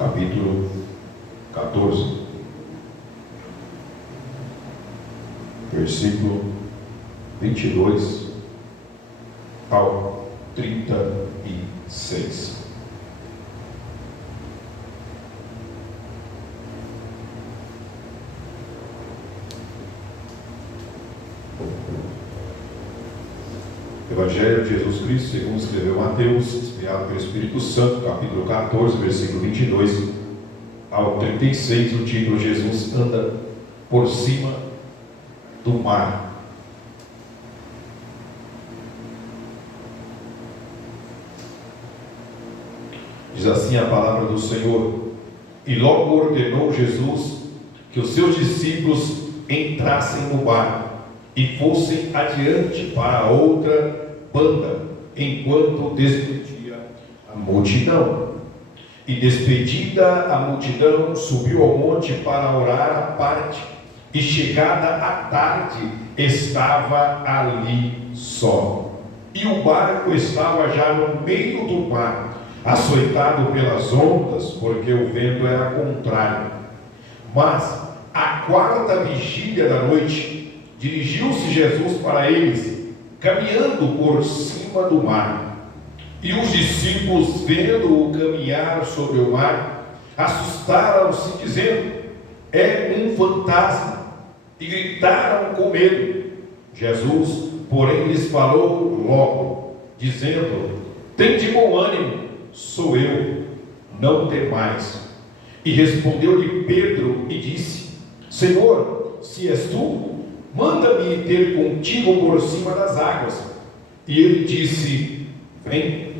capítulo 14, versículo 22 ao 36. Evangelho de Jesus Cristo, segundo escreveu Mateus, inspirado pelo Espírito Santo, capítulo 14, versículo 22 ao 36, o título: Jesus anda por cima do mar. Diz assim a palavra do Senhor: E logo ordenou Jesus que os seus discípulos entrassem no barco e fossem adiante para a outra banda, enquanto despedia a multidão. E despedida a multidão, subiu ao monte para orar à parte, e chegada a tarde, estava ali só. E o barco estava já no meio do mar, açoitado pelas ondas, porque o vento era contrário. Mas, à quarta vigília da noite, dirigiu-se Jesus para eles, caminhando por cima do mar. E os discípulos, vendo-o caminhar sobre o mar, assustaram-se, dizendo: é um fantasma, e gritaram com medo. Jesus, porém, lhes falou logo, dizendo: tende bom ânimo, sou eu, não temais. E respondeu-lhe Pedro e disse: Senhor, se és tu, manda-me ir ter contigo por cima das águas. E ele disse: vem.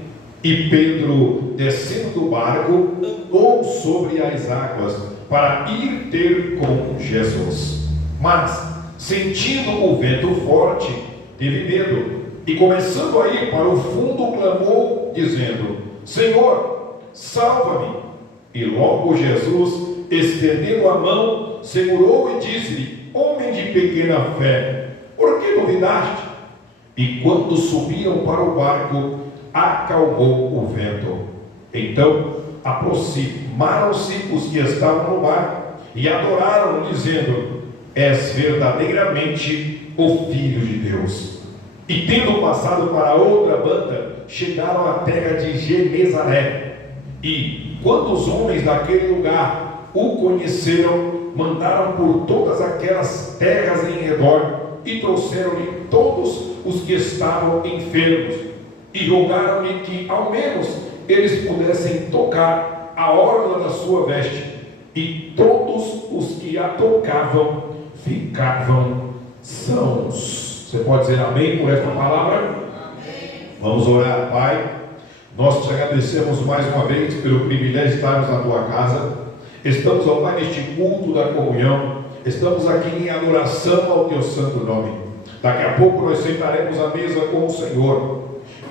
E Pedro, descendo do barco, andou sobre as águas para ir ter com Jesus. Mas, sentindo o vento forte, teve medo, e começando a ir para o fundo, clamou, dizendo: Senhor, salva-me. E logo Jesus, estendendo a mão, segurou e disse-lhe: homem de pequena fé, por que duvidaste? E quando subiram para o barco, acalmou o vento. Então aproximaram-se os que estavam no barco e adoraram, dizendo: és verdadeiramente o Filho de Deus. E tendo passado para outra banda, chegaram à terra de Genezaré. E quando os homens daquele lugar o conheceram, mandaram por todas aquelas terras em redor e trouxeram-lhe todos os que estavam enfermos e rogaram-lhe que ao menos eles pudessem tocar a orla da sua veste, e todos os que a tocavam ficavam sãos. Você pode dizer amém por esta palavra? Amém. Vamos orar. Pai, nós te agradecemos mais uma vez pelo privilégio de estarmos na tua casa. Estamos, ó Pai, neste culto da comunhão, estamos aqui em adoração ao teu santo nome. Daqui a pouco nós sentaremos à mesa com o Senhor,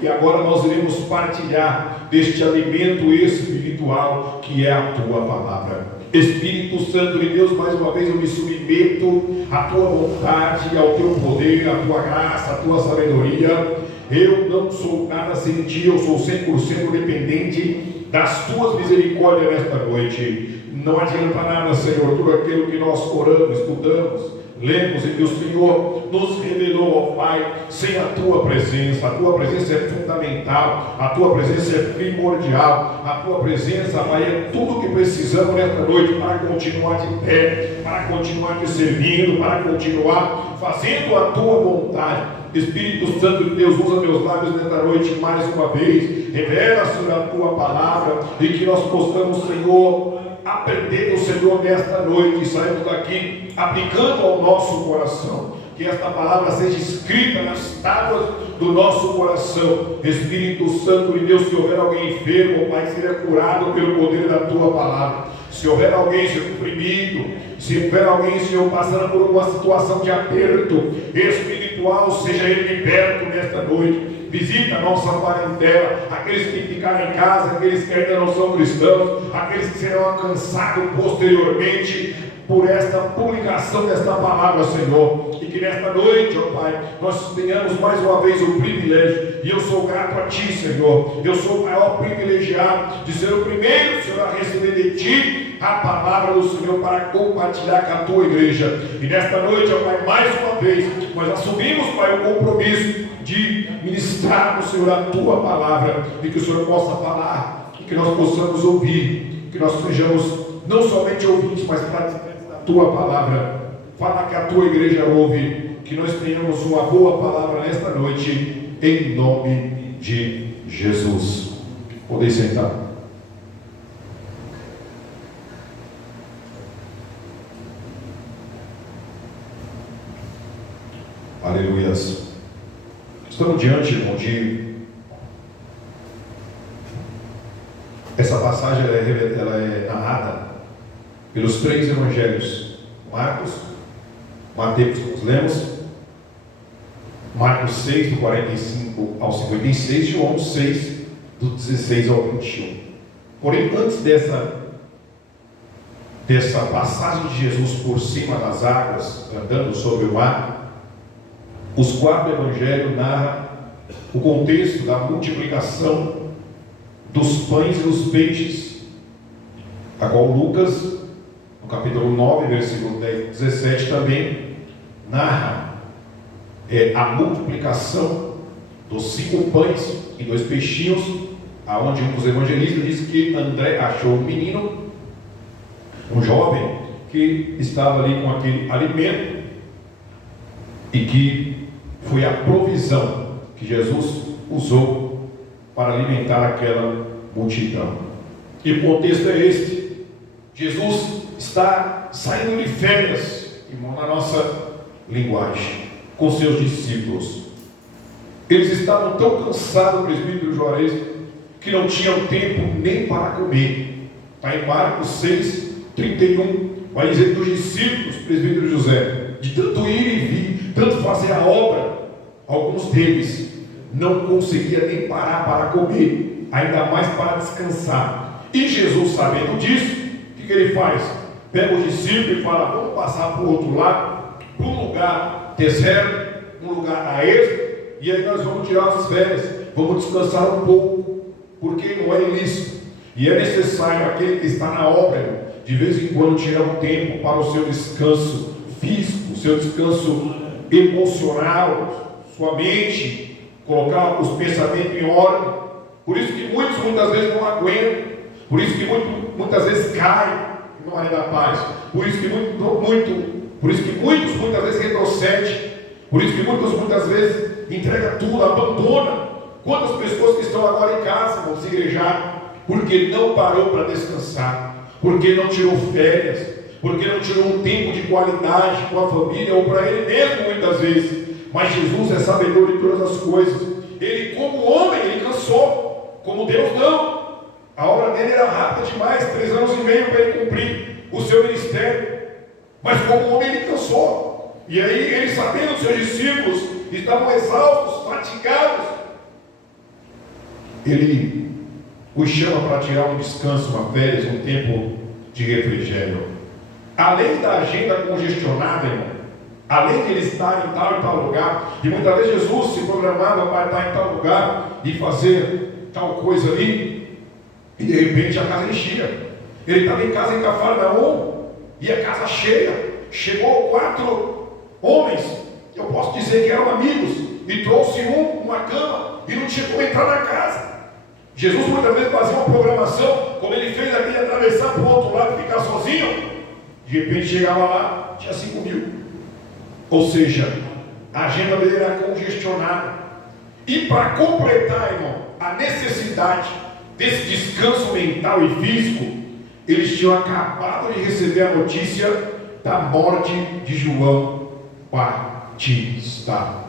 e agora nós iremos partilhar deste alimento espiritual que é a tua palavra. Espírito Santo de Deus, mais uma vez eu me submeto à tua vontade, ao teu poder, à tua graça, à tua sabedoria. Eu não sou nada sem ti, eu sou 100% dependente das tuas misericórdias nesta noite. Não adianta nada, Senhor, tudo aquilo que nós oramos, estudamos, lemos e que o Senhor nos revelou, ó Pai, sem a tua presença. A tua presença é fundamental, a tua presença é primordial, a tua presença, Pai, é tudo que precisamos nesta noite para continuar de pé, para continuar te servindo, para continuar fazendo a tua vontade. Espírito Santo de Deus, usa meus lábios nesta noite mais uma vez, revela sobre a tua palavra, e que nós possamos, Senhor, aprender do Senhor nesta noite e sairmos daqui aplicando ao nosso coração. Que esta palavra seja escrita nas tábuas do nosso coração. Espírito Santo de Deus, se houver alguém enfermo, Pai, seja curado pelo poder da tua palavra. Se houver alguém oprimido, se houver alguém, Senhor, passando por uma situação de aperto espiritual, seja ele liberto nesta noite. Visita a nossa parentela, aqueles que ficaram em casa, aqueles que ainda não são cristãos, aqueles que serão alcançados posteriormente por esta publicação desta palavra, Senhor. E que nesta noite, ó Pai, nós tenhamos mais uma vez o privilégio, e eu sou grato a Ti, Senhor. Eu sou o maior privilegiado de ser o primeiro, Senhor, a receber receber de Ti a palavra do Senhor para compartilhar com a Tua igreja. E nesta noite, ó Pai, mais uma vez, nós assumimos, Pai, o compromisso de ministrar, Senhor, a Tua palavra, e que o Senhor possa falar, e que nós possamos ouvir, que nós sejamos não somente ouvintes, mas praticantes da Tua palavra. Fala que a Tua igreja ouve, que nós tenhamos uma boa palavra nesta noite, em nome de Jesus. Podem sentar. Aleluias. Estamos diante, irmão, de essa passagem, ela é narrada pelos três evangelhos: Marcos, Mateus, nós lemos, Marcos 6, do 45 ao 56, e João 6, do 16 ao 21. Porém, antes dessa passagem de Jesus por cima das águas, andando sobre o mar, os quatro evangelhos narram o contexto da multiplicação dos pães e dos peixes, a qual Lucas, no capítulo 9, versículo 10, 17, também narra a multiplicação dos 5 pães e 2 peixinhos, aonde um dos evangelistas diz que André achou um menino, um jovem, que estava ali com aquele alimento, e que foi a provisão que Jesus usou para alimentar aquela multidão. E o contexto é este: Jesus está saindo de férias, irmão, na nossa linguagem, com seus discípulos. Eles estavam tão cansados, presbítero Juarez, que não tinham tempo nem para comer. Está em Marcos 6, 31, vai dizer que os discípulos, presbítero José, de tanto ir e vir, tanto fazer a obra, alguns deles não conseguiam nem parar para comer, ainda mais para descansar. E Jesus, sabendo disso, o que ele faz? Pega os discípulos e fala: vamos passar para o outro lado, para um lugar deserto, um lugar a esmo, e aí nós vamos tirar as férias, vamos descansar um pouco, porque não é ilícito, e é necessário aquele que está na obra, de vez em quando, tirar um tempo para o seu descanso físico, o seu descanso emocional, sua mente, colocar os pensamentos em ordem. Por isso que muitas vezes não aguentam, por isso que muitas vezes caem no área da paz, por isso que muitos muitas vezes retrocedem, por isso que muitas vezes entrega tudo, abandona. Quantas pessoas que estão agora em casa vão se igrejar porque não parou para descansar, porque não tirou férias, porque não tirou um tempo de qualidade com a família ou para ele mesmo muitas vezes. Mas Jesus é sabedor de todas as coisas. Ele, como homem, ele cansou, como Deus não. A obra dele era rápida demais, 3 anos e meio para ele cumprir o seu ministério. Mas como homem ele cansou. E aí ele, sabendo que seus discípulos estavam exaustos, fatigados, ele os chama para tirar um descanso, uma férias, um tempo de refrigério. Além da agenda congestionada, irmão, além de ele estar em tal e tal lugar, e muitas vezes Jesus se programava para estar em tal lugar e fazer tal coisa ali, e de repente a casa enchia. Ele estava em casa em Cafarnaum, e a casa cheia. Chegou 4 homens, eu posso dizer que eram amigos, e trouxe uma cama, e não tinha como entrar na casa. Jesus muitas vezes fazia uma programação, como ele fez aqui, atravessar para o outro lado e ficar sozinho. De repente chegava lá, tinha 5.000. Ou seja, a agenda dele era congestionada. E para completar, irmão, a necessidade desse descanso mental e físico, eles tinham acabado de receber a notícia da morte de João Batista.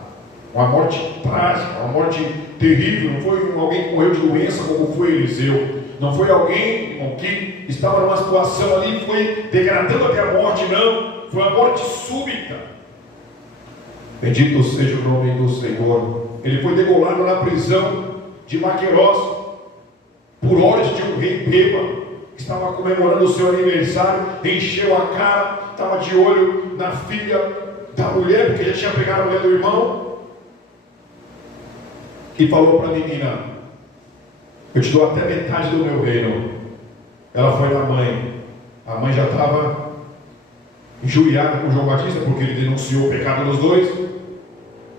Uma morte trágica, uma morte terrível. Não foi alguém que morreu de doença como foi Eliseu. Não foi alguém, irmão, que estava numa situação ali e foi degradando até a morte, não. Foi uma morte súbita. Bendito seja o nome do Senhor. Ele foi degolado na prisão de Maquerós por ordem de um rei bêbado que estava comemorando o seu aniversário, encheu a cara, estava de olho na filha da mulher, porque já tinha pegado a mulher do irmão, e falou para a menina: eu te dou até metade do meu reino, Ela foi na mãe. A mãe já estava injuriada com João Batista, porque ele denunciou o pecado dos dois.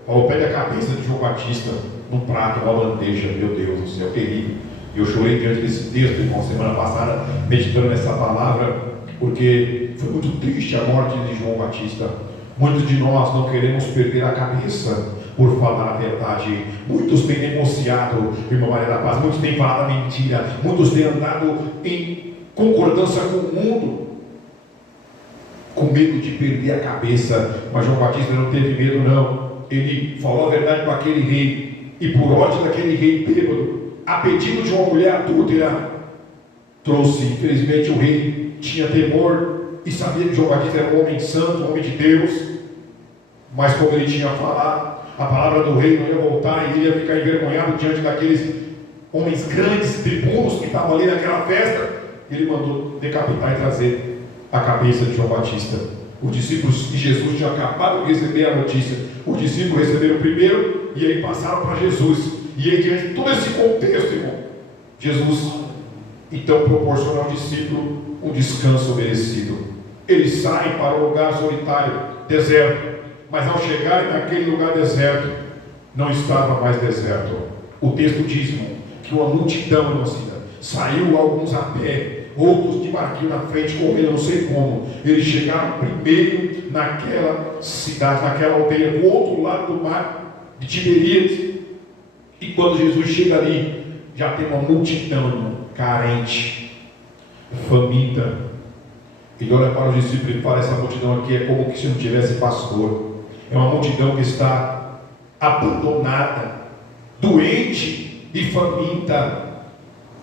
Falou: pede a cabeça de João Batista num prato, uma bandeja. Meu Deus do céu, terrível. E eu chorei diante desse texto, irmão, semana passada, meditando nessa palavra, porque foi muito triste a morte de João Batista. Muitos de nós não queremos perder a cabeça por falar a verdade. Muitos têm negociado, irmã Maria da Paz, muitos têm falado a mentira, muitos têm andado em concordância com o mundo, com medo de perder a cabeça. Mas João Batista não teve medo, não. Ele falou a verdade para aquele rei, e por ordem daquele rei bêbado, a pedido de uma mulher adúltera, trouxe. Infelizmente o rei tinha temor e sabia que João Batista era um homem santo, um homem de Deus, mas como ele tinha falado, a palavra do rei não ia voltar, e ele ia ficar envergonhado diante daqueles homens grandes, tribunos que estavam ali naquela festa. Ele mandou decapitar e trazer a cabeça de João Batista. Os discípulos de Jesus tinham acabado de receber a notícia. Os discípulos receberam primeiro e aí passaram para Jesus. E aí, diante de todo esse contexto, irmão, Jesus então proporciona ao discípulo um descanso merecido. Eles saem para um lugar solitário, deserto. Mas ao chegarem naquele lugar deserto, não estava mais deserto. O texto diz, irmão, que uma multidão, irmão, saiu, alguns a pé, outros de barquinho na frente, correndo, não sei como. Eles chegaram primeiro naquela cidade, naquela aldeia, do outro lado do mar de Tiberíades. E quando Jesus chega ali, já tem uma multidão, irmão, carente, faminta. Ele olha para os discípulos e fala: essa multidão aqui é como que se não tivesse pastor. É uma multidão que está abandonada, doente e faminta.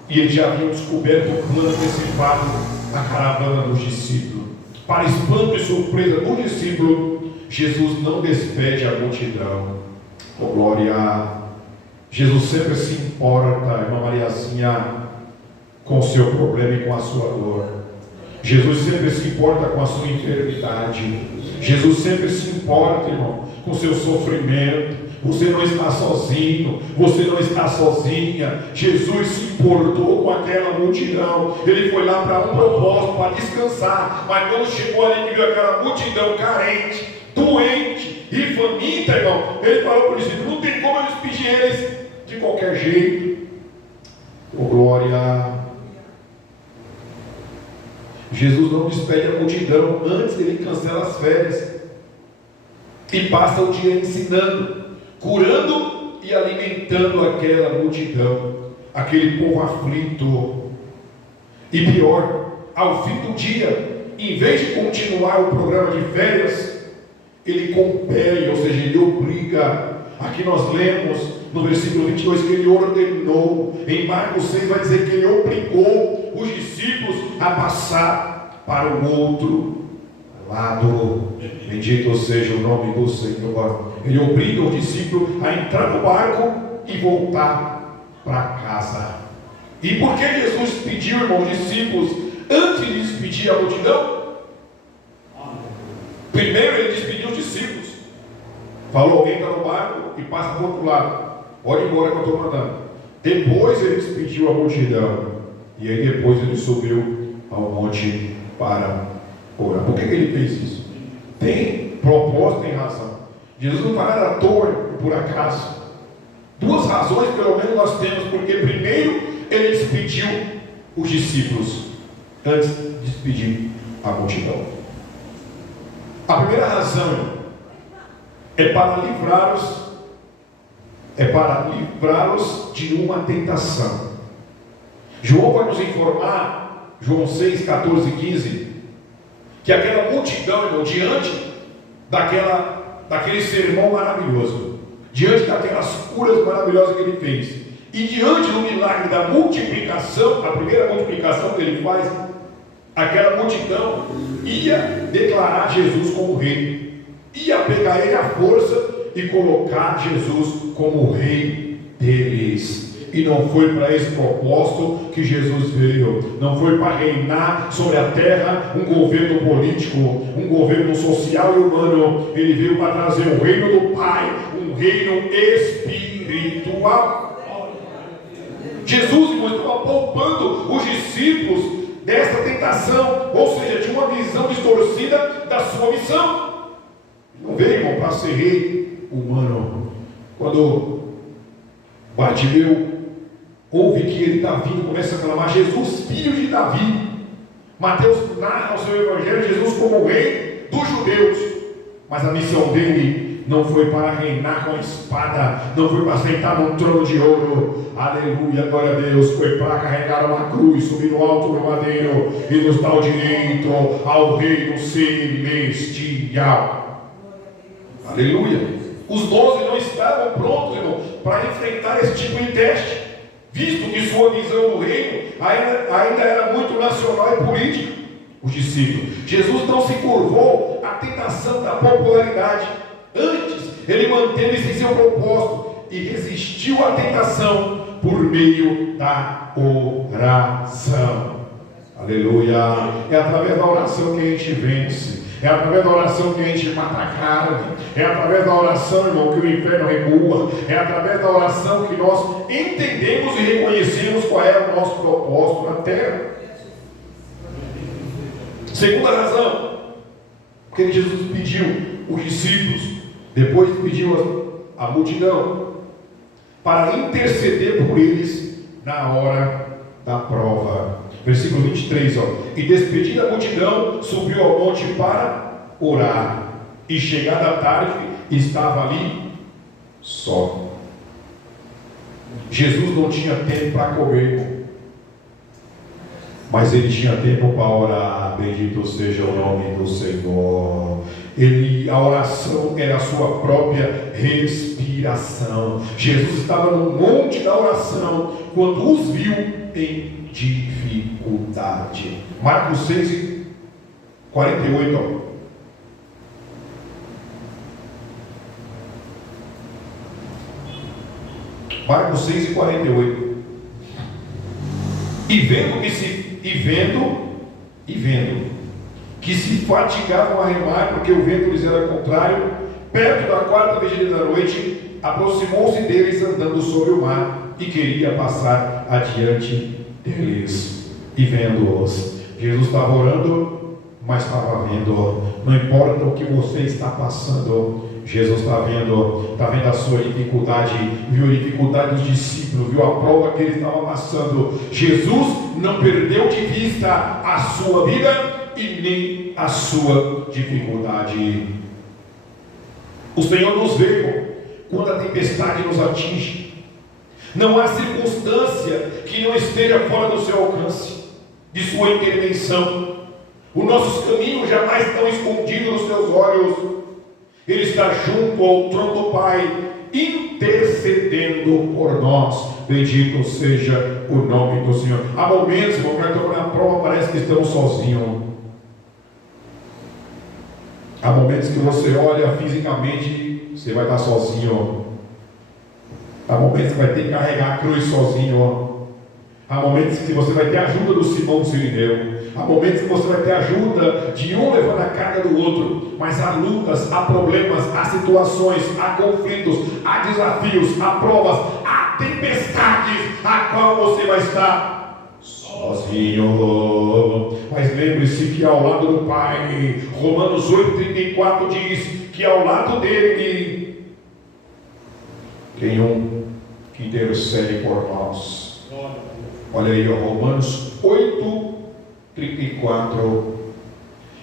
E eles já haviam descoberto o plano antecipado da caravana dos discípulos. Para espanto e surpresa do discípulo, Jesus não despede a multidão. Oh, glória! Jesus sempre se importa, irmã Mariazinha, com o seu problema e com a sua dor. Jesus sempre se importa com a sua enfermidade. Jesus sempre se importa, irmão, com o seu sofrimento. Você não está sozinho, você não está sozinha. Jesus se importou com aquela multidão. Ele foi lá para um propósito, para descansar. Mas quando chegou ali e viu aquela multidão carente, doente e faminta, irmão, ele falou para os discípulos: não tem como eu despedir eles de qualquer jeito. Oh, glória! Jesus não despede a multidão, antes ele cancela as férias e passa o dia ensinando, curando e alimentando aquela multidão, aquele povo aflito. E pior, ao fim do dia, em vez de continuar o programa de férias, ele compele, ou seja, ele obriga. Aqui nós lemos no versículo 22 que ele ordenou. Em Marcos 6 vai dizer que ele obrigou os discípulos a passar para o outro lado. Bendito seja o nome do Senhor. Ele obriga o discípulo a entrar no barco e voltar para casa. E por que Jesus pediu, irmãos, discípulos, antes de despedir a multidão? Primeiro ele despediu os discípulos. Falou: alguém está no barco e passa para o outro lado. Pode ir embora que eu estou mandando. Depois ele despediu a multidão. E aí depois ele subiu ao monte para orar. Por que ele fez isso? Tem propósito, tem razão. Jesus não faz nada à toa, por acaso. Duas razões pelo menos nós temos. Porque primeiro ele despediu os discípulos antes de despedir a multidão. A primeira razão é para livrá-los de uma tentação. João vai nos informar, João 6, 14 e 15, que aquela multidão, irmão, diante daquele sermão maravilhoso, diante daquelas curas maravilhosas que ele fez, e diante do milagre da multiplicação, a primeira multiplicação que ele faz, aquela multidão ia declarar Jesus como rei, ia pegar ele à força e colocar Jesus como rei deles. E não foi para esse propósito que Jesus veio. Não foi para reinar sobre a terra um governo político, um governo social e humano. Ele veio para trazer o reino do Pai, um reino espiritual. Jesus, irmão, estava poupando os discípulos dessa tentação, ou seja, de uma visão distorcida da sua missão. Não veio, irmão, para ser rei humano. Quando Bartimeu ouve que ele está vindo, começa a clamar: Jesus, filho de Davi. Mateus narra o seu evangelho Jesus como o rei dos judeus, mas a missão dele não foi para reinar com a espada, não foi para sentar num trono de ouro, aleluia, glória a Deus, foi para carregar uma cruz, subir no alto do madeiro e nos dar o direito ao reino celestial, aleluia. Os 12 não estavam prontos, irmão, para enfrentar esse tipo de teste, visto que sua visão do reino ainda era muito nacional e política. Os discípulos, Jesus não se curvou à tentação da popularidade. Antes, ele manteve-se em seu propósito e resistiu à tentação por meio da oração. Aleluia! É através da oração que a gente vence. É através da oração que a gente mata a carne. É através da oração, irmão, que o inferno recua. É através da oração que nós entendemos e reconhecemos qual é o nosso propósito na terra. Segunda razão, porque Jesus pediu os discípulos, depois pediu a multidão, para interceder por eles na hora da prova. Versículo 23, e despedida a multidão, subiu ao monte para orar, e chegada a tarde, estava ali só. Jesus não tinha tempo para comer, mas ele tinha tempo para orar. Bendito seja o nome do Senhor. A oração era a sua própria respiração. Jesus estava no monte da oração quando os viu em dificuldade. Marcos 6, 48. Marcos 6, 48. E vendo que se fatigavam a remar, porque o vento lhes era contrário, perto da quarta vigília da noite, aproximou-se deles andando sobre o mar e queria passar adiante deles. E vendo-os, Jesus estava orando, mas estava vendo. Não importa o que você está passando, Jesus está vendo a sua dificuldade, viu a dificuldade dos discípulos, viu a prova que ele estava passando. Jesus não perdeu de vista a sua vida e nem a sua dificuldade. O Senhor nos vê quando a tempestade nos atinge. Não há circunstância que não esteja fora do seu alcance, de sua intervenção. Os nossos caminhos jamais estão escondidos nos seus olhos. Ele está junto ao trono do Pai, intercedendo por nós. Bendito seja o nome do Senhor. Há momentos, irmão, que estamos na prova, parece que estamos sozinhos. Há momentos que você olha fisicamente, você vai estar sozinho. Há momentos que vai ter que carregar a cruz sozinho. Há momentos que você vai ter a ajuda do Simão Sirineu. Há momentos que você vai ter a ajuda de um levando a carga do outro. Mas há lutas, há problemas, há situações, há conflitos, há desafios, há provas, há tempestades, a qual você vai estar sozinho. Mas lembre-se que ao lado do Pai, Romanos 8,34 diz que ao lado dele tem um que intercede por nós. Olha aí, Romanos 8,34.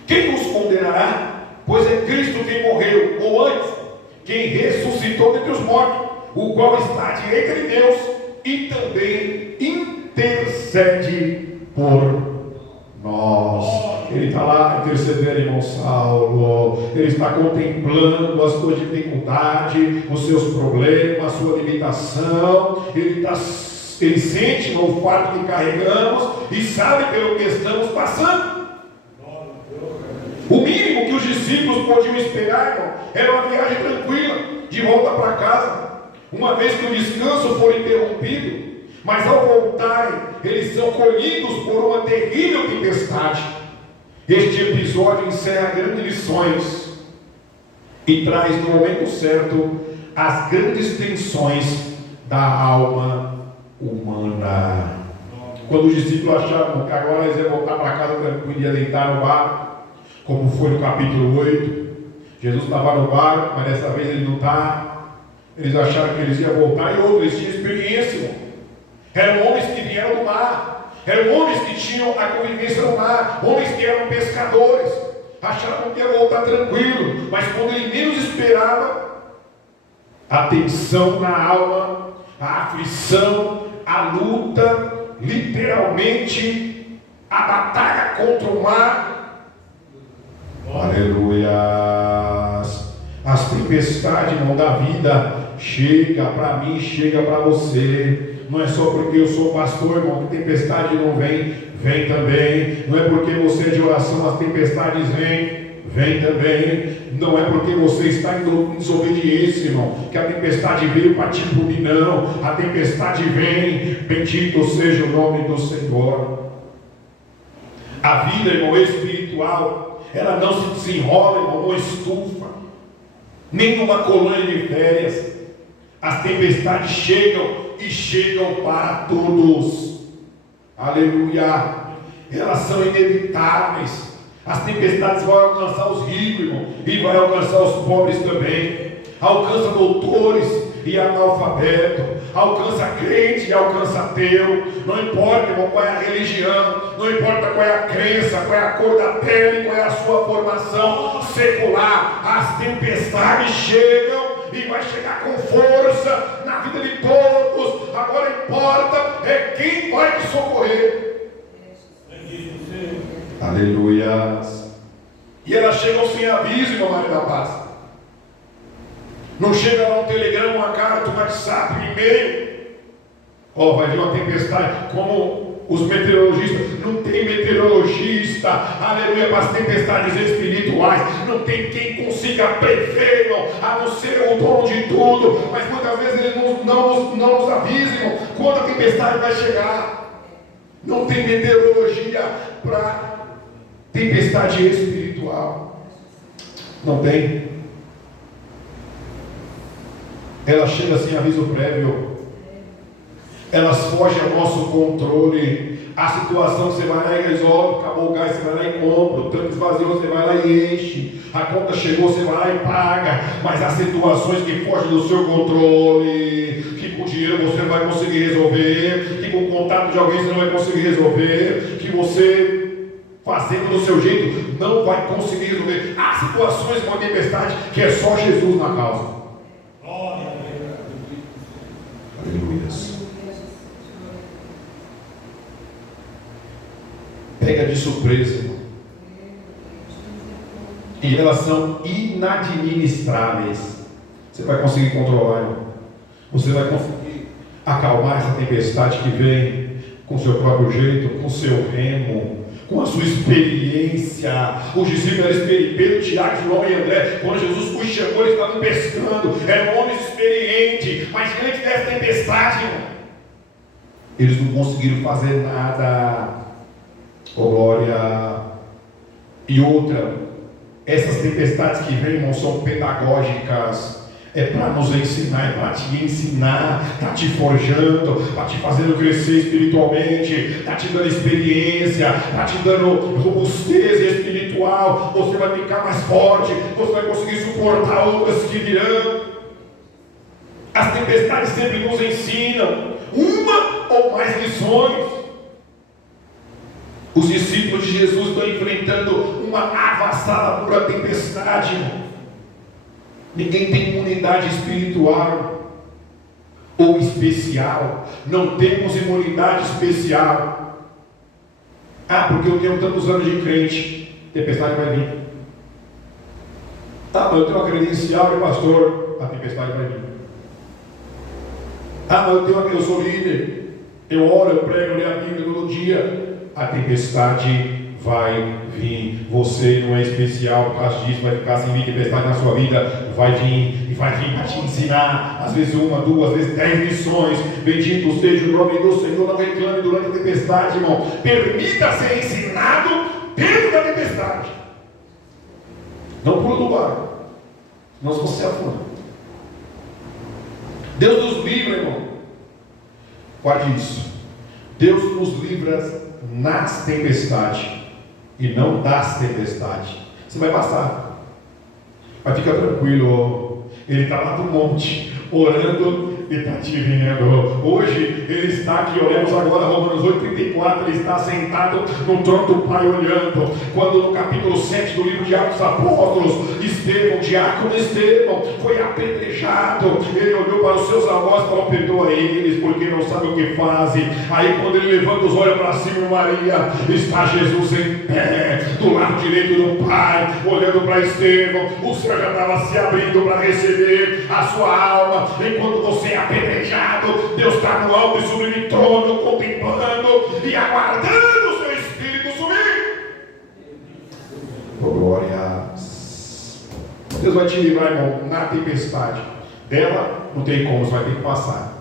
Quem nos condenará? Pois é Cristo quem morreu, ou antes, quem ressuscitou dentre os mortos, o qual está à direita de Deus e também intercede por nós. Ele está lá intercedendo, irmão Saulo. Ele está contemplando as suas dificuldades, os seus problemas, a sua limitação. Ele sente o fardo que carregamos e sabe pelo que estamos passando. O mínimo que os discípulos podiam esperar, irmão, era uma viagem tranquila, de volta para casa, uma vez que o descanso for interrompido. Mas ao voltarem, eles são colhidos por uma terrível tempestade. Este episódio encerra grandes lições e traz no momento certo as grandes tensões da alma humana. Quando os discípulos acharam que agora eles iam voltar para casa tranquilo e deitar no barco, como foi no capítulo 8, Jesus estava no barco, mas dessa vez ele não está. Eles acharam que eles iam voltar e outros, eles tinham experiência, irmão. Eram homens que vieram do mar, eram homens que tinham a convivência no mar, homens que eram pescadores, acharam que ia voltar tranquilo, mas quando ele menos esperava, a tensão na alma, a aflição, a luta, literalmente a batalha contra o mar. Aleluia. As tempestades, irmão, da vida chega para mim, chega para você. Não é só porque eu sou pastor, irmão, que tempestade não vem, vem também. Não é porque você é de oração, as tempestades vêm, vem também. Não é porque você está em desobediência, irmão, que a tempestade veio para te punir, não. A tempestade vem, bendito seja o nome do Senhor. A vida, irmão, espiritual, ela não se desenrola, irmão, numa estufa, nem numa colônia de férias. As tempestades chegam e chegam para todos. Aleluia. Elas são inevitáveis. As tempestades vão alcançar os ricos, irmão, e vai alcançar os pobres também. Alcança doutores e analfabeto, alcança crente e alcança ateu. Não importa, irmão, qual é a religião, não importa qual é a crença, qual é a cor da pele, qual é a sua formação secular. As tempestades chegam e vai chegar com força na vida de todos. Agora importa é quem vai te socorrer. Aleluia. E elas chegam sem aviso, irmão Maria da Paz. Não chega lá um telegrama, uma carta, um WhatsApp, um e-mail. Vai vir uma tempestade. Como os meteorologistas, não tem meteorologista, aleluia, para as tempestades espirituais. Não tem quem consiga prever, irmão, a não ser o dono de tudo. Mas muitas vezes ele não nos avisa, irmão, quando a tempestade vai chegar. Não tem meteorologia para tempestade espiritual. Não tem. Ela chega sem aviso prévio. Elas fogem ao nosso controle. A situação você vai lá e resolve. Acabou o gás, você vai lá e compra. O tanque esvaziou, você vai lá e enche. A conta chegou, você vai lá e paga. Mas há situações que fogem do seu controle, que com dinheiro você não vai conseguir resolver, que com o contato de alguém você não vai conseguir resolver, que você, fazendo do seu jeito, não vai conseguir resolver. Há situações com a tempestade que é só Jesus na causa. Aleluia. Pega de surpresa, irmão. E elas são inadministráveis. Você vai conseguir controlar, irmão. Você vai conseguir acalmar essa tempestade que vem com o seu próprio jeito, com o seu remo, com a sua experiência. Os discípulos eram Pedro, Tiago, João e André. Quando Jesus os chamou, eles estavam pescando. Eram homens experientes. Mas diante dessa tempestade, irmão, eles não conseguiram fazer nada. Oh, glória. E outra, essas tempestades que vêm, irmão, são pedagógicas. É para nos ensinar, é para te ensinar, está te forjando, está te fazendo crescer espiritualmente, está te dando experiência, está te dando robustez espiritual. Você vai ficar mais forte, você vai conseguir suportar outras que virão. As tempestades sempre nos ensinam uma ou mais lições. Os discípulos de Jesus estão enfrentando uma avassaladora tempestade. Ninguém tem imunidade espiritual ou especial. Não temos imunidade especial. Porque eu tenho tantos anos de crente. Tempestade vai vir. Mas eu tenho uma credencial de pastor. A tempestade vai vir. Mas eu sou líder. Eu oro, eu prego, eu leio a Bíblia todo dia. A tempestade vai vir. Você não é especial por causa disso, vai ficar sem vir tempestade na sua vida. Vai vir, e vai vir para te ensinar. Às vezes 1, 2, às vezes 10 lições. Bendito seja o nome do Senhor. Não reclame durante a tempestade, irmão. Permita ser ensinado dentro da tempestade. Não pula do barco, senão você afunda. Deus nos livra, irmão. Guarde isso. Deus nos livra nas tempestades e não das tempestades. Você vai passar, mas fica tranquilo. Ele está lá no monte, orando e está te vendo. Hoje ele está aqui, olhamos agora Romanos 8,34, ele está sentado no trono do Pai olhando. Quando no capítulo 7 do livro de Atos dos Apóstolos, Estevão, diácono Estevão, foi apedrejado, ele olhou para os seus avós e falou: perdoa eles, porque não sabem o que fazem. Aí quando ele levanta os olhos para cima, Maria, está Jesus em pé, do lado direito do Pai, olhando para Estevão. O céu já estava se abrindo para receber a sua alma. Enquanto você é apedrejado, Deus está no alto e sublime trono, contemplando e aguardando o seu espírito subir. Glória. Deus vai te livrar, irmão, na tempestade. Dela não tem como, você vai ter que passar.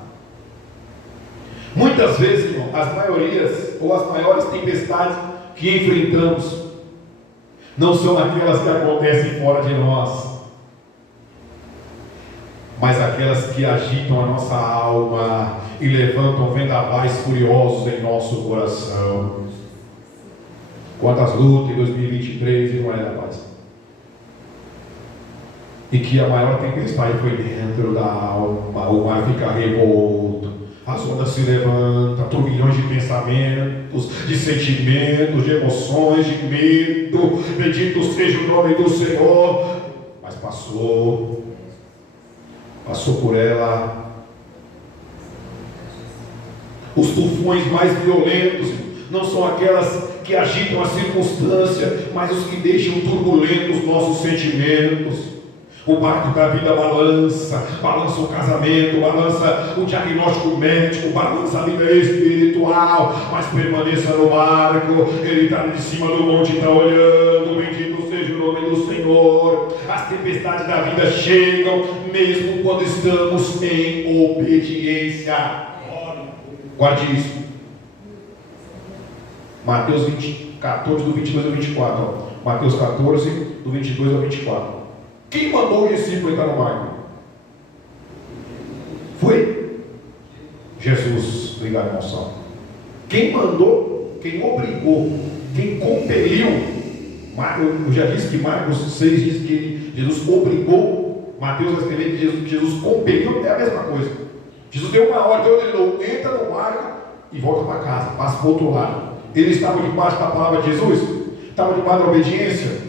Muitas vezes, irmão, as maiorias ou as maiores tempestades que enfrentamos não são aquelas que acontecem fora de nós, mas aquelas que agitam a nossa alma e levantam vendavais furiosos em nosso coração. Quantas lutas em 2023, e não é, rapaz? E que a maior tempestade foi dentro da alma, o mar fica revolto, as ondas se levantam, turbilhões de pensamentos, de sentimentos, de emoções, de medo. Bendito seja o nome do Senhor. Mas passou por ela. Os tufões mais violentos não são aquelas que agitam a circunstância, mas os que deixam turbulentos nossos sentimentos. O barco da vida balança o casamento, balança o diagnóstico médico, balança a vida espiritual, mas permaneça no barco. Ele está de cima do monte, está olhando. Bendito seja o nome do Senhor. As tempestades da vida chegam mesmo quando estamos em obediência. Guarde isso. Mateus 14, do 22 ao 24. Ó. Mateus 14, do 22 ao 24. Quem mandou o discípulo entrar no barco? Foi Jesus. Obrigado, irmão. Quem mandou, quem obrigou, quem compeliu. Eu já disse que Marcos 6 diz que Jesus obrigou. Mateus vai escrever que Jesus compeliu. É a mesma coisa. Jesus deu uma ordem, ordenou: entra no barco e volta para casa, passa para o outro lado. Ele estava debaixo da palavra de Jesus? Estava debaixo da obediência?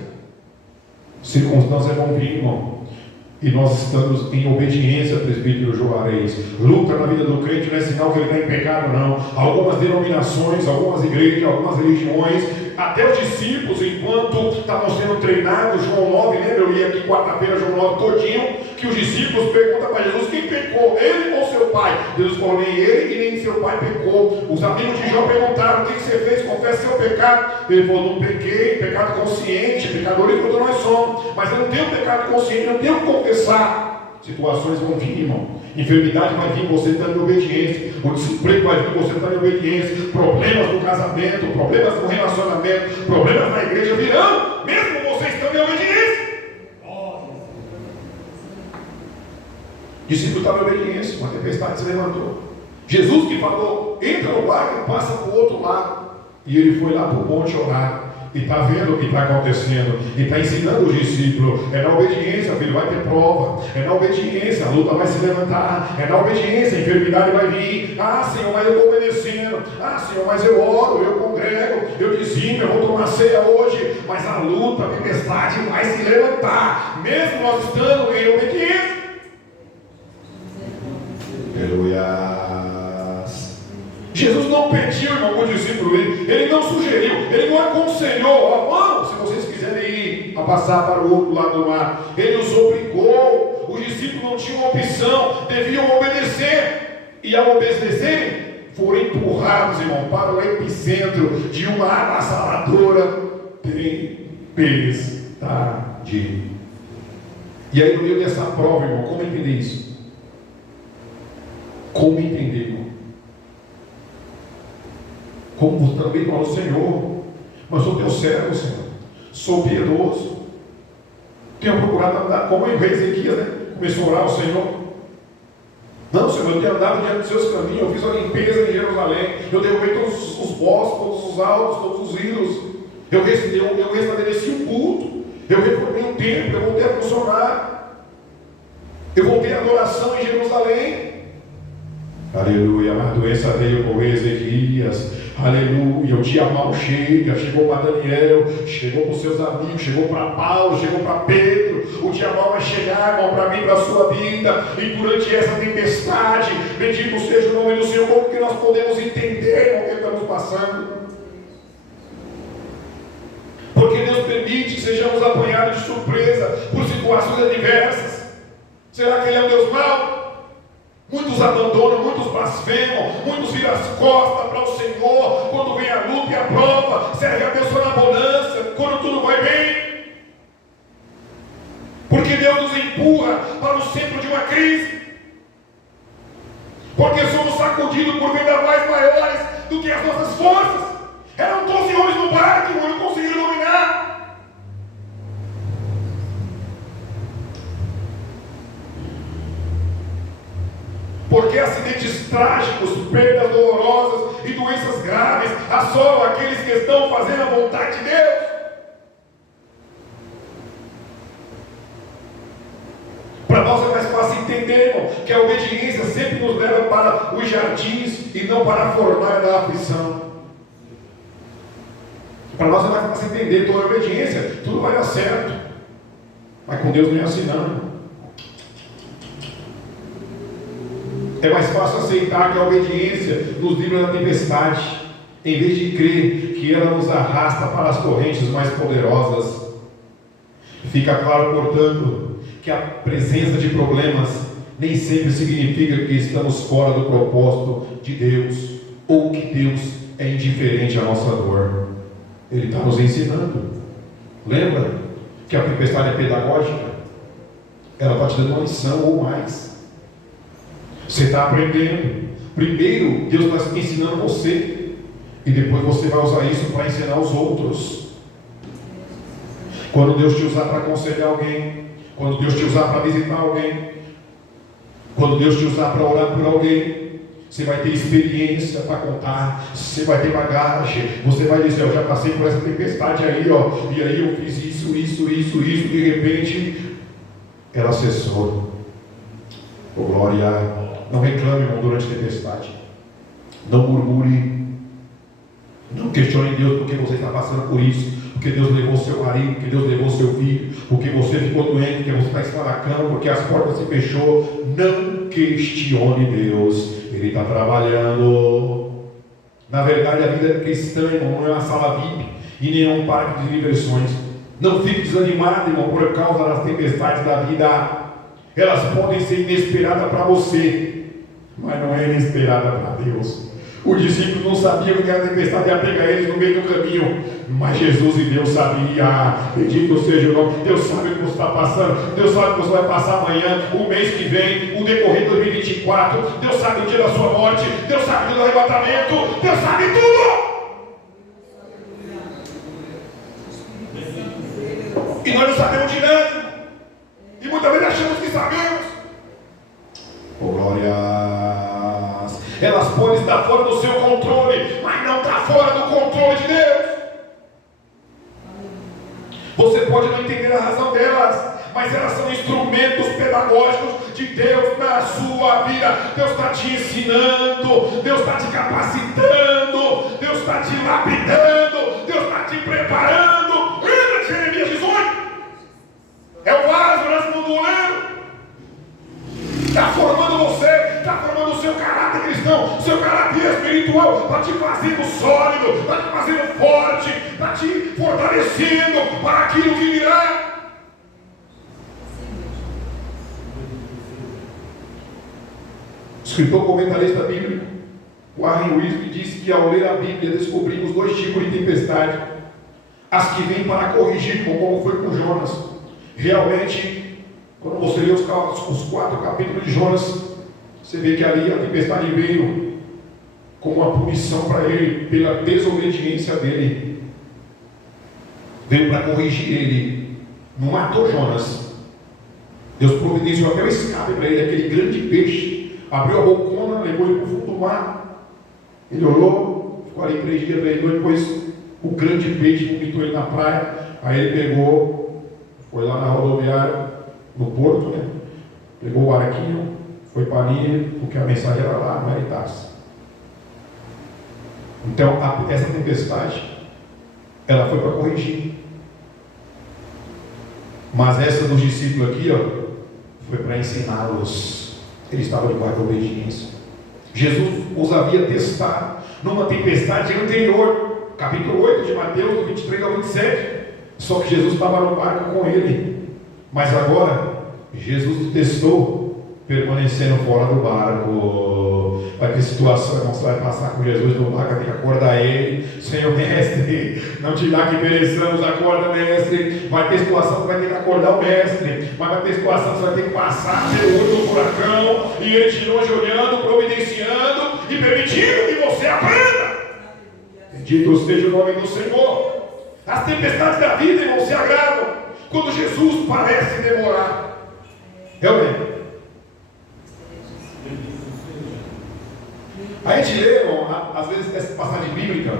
Circunstâncias vão vir, irmão, e nós estamos em obediência, presbítero Juarez. Luta na vida do crente não é sinal que ele está em pecado, não. Algumas denominações, algumas igrejas, algumas religiões, até os discípulos, enquanto estavam sendo treinados, João 9, lembra? Eu li aqui quarta-feira, João 9 todinho, que os discípulos perguntam para Jesus: quem pecou, ele ou seu pai? Jesus falou: nem ele e nem seu pai pecou. Os amigos de João perguntaram: o que você fez? Confessa seu pecado. Ele falou: não pequei, pecado consciente, pecadores todos nós somos, mas eu não tenho pecado consciente, não tenho que confessar. Situações vão vir, irmão. Enfermidade vai vir, você está em obediência. O desemprego vai vir, você está em obediência. Problemas no casamento, problemas no relacionamento, problemas na igreja virão, mesmo você estando em obediência. O discípulo estava em obediência, uma tempestade se levantou. Jesus que falou: entra no barco e passa para o outro lado. E ele foi lá para o monte orar. E está vendo o que está acontecendo. E está ensinando os discípulos. É na obediência, filho, vai ter prova. É na obediência, a luta vai se levantar. É na obediência, a enfermidade vai vir. Ah, Senhor, mas eu estou obedecendo. Ah, Senhor, mas eu oro, eu congrego, eu dizimo, eu vou tomar ceia hoje. Mas a luta, a tempestade vai se levantar, mesmo nós estando em obediência. Aleluia. Jesus não pediu, irmão, para o discípulo ir. Ele não sugeriu, ele não aconselhou: vamos, se vocês quiserem ir a passar para o outro lado do mar. Ele os obrigou. Os discípulos não tinham opção, deviam obedecer. E ao obedecerem, foram empurrados, irmão, para o epicentro de uma avassaladora tempestade. E aí, no meio dessa prova, irmão, como entender isso? Como entender, irmão? Como também para o Senhor: mas sou teu servo, Senhor, sou piedoso, tenho procurado andar como o rei Ezequias, né? Começou a orar ao Senhor. Não, Senhor, eu tenho andado diante dos seus caminhos, eu fiz uma limpeza em Jerusalém, eu derrubei todos os bosques, todos os altos, todos os ídolos, eu restabeleci o culto, eu reformei o templo, eu voltei a funcionar, eu voltei a adoração em Jerusalém. Aleluia, a doença veio com Ezequias, aleluia, o dia mal chegou para Daniel, chegou para os seus amigos, chegou para Paulo, chegou para Pedro. O dia mal vai chegar, irmão, para mim, para a sua vida, e durante essa tempestade, bendito seja o nome do Senhor, como que nós podemos entender o que estamos passando? Porque Deus permite que sejamos apanhados de surpresa por situações adversas. Será que Ele é um Deus mau? Muitos abandonam, muitos blasfemam, muitos viram as costas para o Senhor quando vem a luta e a prova. Serve a Deus na bonança, quando tudo vai bem. Porque Deus nos empurra para o centro de uma crise. Porque somos sacudidos por vendavais maiores do que as nossas forças. Eram 12 homens no barco e não conseguiram dominar. Porque acidentes trágicos, perdas dolorosas e doenças graves assolam aqueles que estão fazendo a vontade de Deus. Para nós é mais fácil entender, irmão, que a obediência sempre nos leva para os jardins e não para a fornalha da aflição. Para nós é mais fácil entender, toda obediência, tudo vai dar certo. Mas com Deus não é assim não. É mais fácil aceitar que a obediência nos livra da tempestade, em vez de crer que ela nos arrasta para as correntes mais poderosas. Fica claro, portanto, que a presença de problemas nem sempre significa que estamos fora do propósito de Deus, ou que Deus é indiferente à nossa dor. Ele está nos ensinando. Lembra que a tempestade é pedagógica? Ela está te dando uma lição ou mais. Você está aprendendo. Primeiro, Deus está ensinando você, e depois você vai usar isso para ensinar os outros. Quando Deus te usar para aconselhar alguém, quando Deus te usar para visitar alguém, quando Deus te usar para orar por alguém, você vai ter experiência para contar, você vai ter bagagem, você vai dizer, eu já passei por essa tempestade aí, ó, e aí eu fiz isso, de repente ela cessou. Oh, glória. Não reclame, irmão, durante a tempestade. Não murmure. Não questione Deus porque você está passando por isso. Porque Deus levou seu marido, porque Deus levou seu filho, porque você ficou doente, porque você está em cima da cama, porque as portas se fechou. Não questione Deus. Ele está trabalhando. Na verdade, a vida cristã, irmão, não é uma sala VIP e nem é um parque de diversões. Não fique desanimado, irmão, por causa das tempestades da vida. Elas podem ser inesperadas para você, mas não é inesperada para Deus. Os discípulos não sabiam que a tempestade ia pegar eles no meio do caminho, mas Jesus e Deus sabiam. Bendito seja o nome. Deus sabe o que você está passando. Deus sabe o que você vai passar amanhã, o mês que vem, o decorrer de 2024. Deus sabe o dia da sua morte. Deus sabe o dia do arrebatamento. Deus sabe tudo. E nós não sabemos de nada. E muitas vezes achamos que sabemos. Oh, glórias. Elas podem estar fora do seu controle, mas não está fora do controle de Deus. Você pode não entender a razão delas, mas elas são instrumentos pedagógicos de Deus na sua vida. Deus está te ensinando, Deus está te capacitando, Deus está te lapidando, Deus está te preparando. Lembra de Jeremias 18? É o vaso nas mãos do oleiro. Está formando você, está formando o seu caráter cristão, seu caráter espiritual, está te fazendo sólido, está te fazendo forte, está te fortalecendo para aquilo que virá. O escritor comentarista bíblico Warren Wiersbe disse que ao ler a Bíblia descobrimos dois tipos de tempestade: as que vêm para corrigir, como foi com Jonas. Realmente, quando você lê os 4 capítulos de Jonas, você vê que ali a tempestade veio como uma punição para ele pela desobediência dele. Veio para corrigir ele. Não matou Jonas. Deus providenciou até o escape para ele, aquele grande peixe, abriu a bocona, levou ele para o fundo do mar. Ele orou, ficou ali 3 dias, 3 noites, depois o grande peixe vomitou ele na praia. Aí ele pegou, foi lá na rodoviária, no porto, né? Pegou o barquinho, foi para ali, porque a mensagem era lá, não era em Tarso. Então, essa tempestade, ela foi para corrigir. Mas essa dos discípulos aqui, ó, foi para ensiná-los. Eles estavam debaixo da obediência. Jesus os havia testado numa tempestade anterior, capítulo 8 de Mateus, do 23 ao 27. Só que Jesus estava no barco com ele. Mas agora, Jesus o testou, permanecendo fora do barco. Vai ter situação, irmão, você vai passar com Jesus no barco, tem que acordar ele. Senhor mestre, não te dá que pereçamos, acorda mestre. Vai ter situação que vai ter que acordar o mestre. Mas vai ter situação que você vai ter que passar pelo olho do furacão, e ele de longe olhando, providenciando e permitindo que você aprenda. Bendito seja o nome do Senhor. As tempestades da vida, irmão, se agravam quando Jesus parece demorar. Realmente. A gente lê, irmão, às vezes essa passagem bíblica,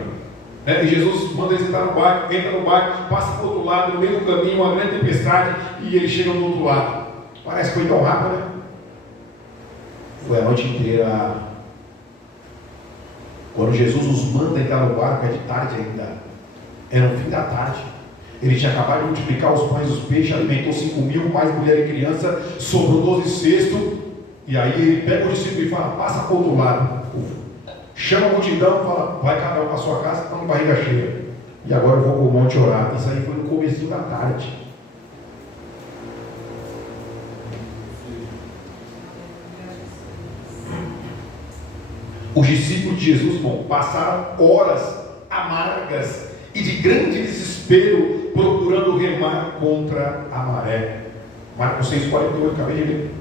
né, e Jesus manda eles entrar no barco, entra no barco, passa para o outro lado, no meio do caminho, uma grande tempestade, e eles chegam do outro lado. Parece que foi tão rápido, né? Foi a noite inteira. Quando Jesus os manda entrar no barco, é de tarde ainda. Era no fim da tarde. Ele tinha acabado de multiplicar os pães e os peixes, alimentou 5.000, mais mulher e criança, sobrou 12 cestos. E aí ele pega o discípulo e fala, passa para o outro lado. Chama a multidão, fala, vai cada um para a sua casa, estão de barriga cheia. E agora eu vou para o monte orar. Isso aí foi no começo da tarde. Os discípulos de Jesus, irmão, passaram horas amargas e de grande desespero procurando remar contra a maré. Marcos 6,48, acabei de ler.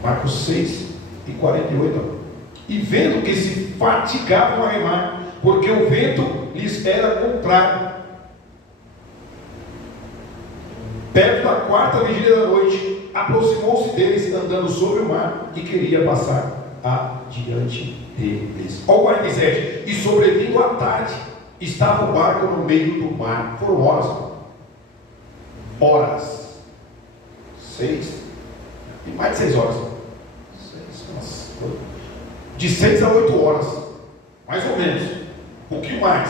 Marcos 6:48. E vendo que se fatigavam a remar, porque o vento lhes era contrário. Perto da 4ª vigília da noite, aproximou-se deles andando sobre o mar e queria passar adiante deles. Olha o 47. E sobrevindo à tarde, estava o barco no meio do mar. Foram horas. 6 e mais de 6 horas. De 6 a 8 horas, mais ou menos, um pouquinho mais.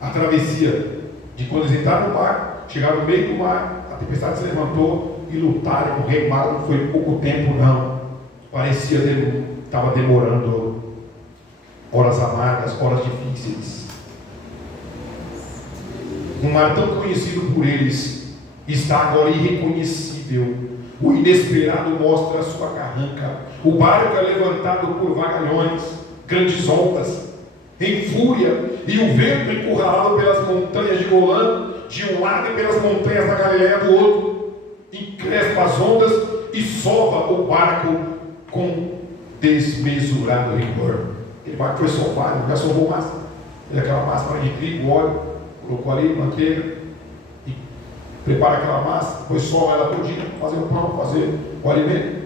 A travessia de quando eles entraram no barco, chegaram no meio do mar, a tempestade se levantou e lutaram, remaram. Não foi pouco tempo, não. Parecia que estava demorando. Horas amargas, horas difíceis. Um mar tão conhecido por eles está agora irreconhecível. O inesperado mostra a sua carranca. O barco é levantado por vagalhões, grandes ondas, em fúria, e o vento encurralado pelas montanhas de Golã, de um lado, e pelas montanhas da Galileia do outro, encrespa as ondas e sova o barco com desmesurado rigor. Aquele barco foi sovado, já sovou massa, aquela massa de trigo, óleo, colocou ali manteiga, e prepara aquela massa, depois sova ela todinha, fazer o pão, fazer o alimento.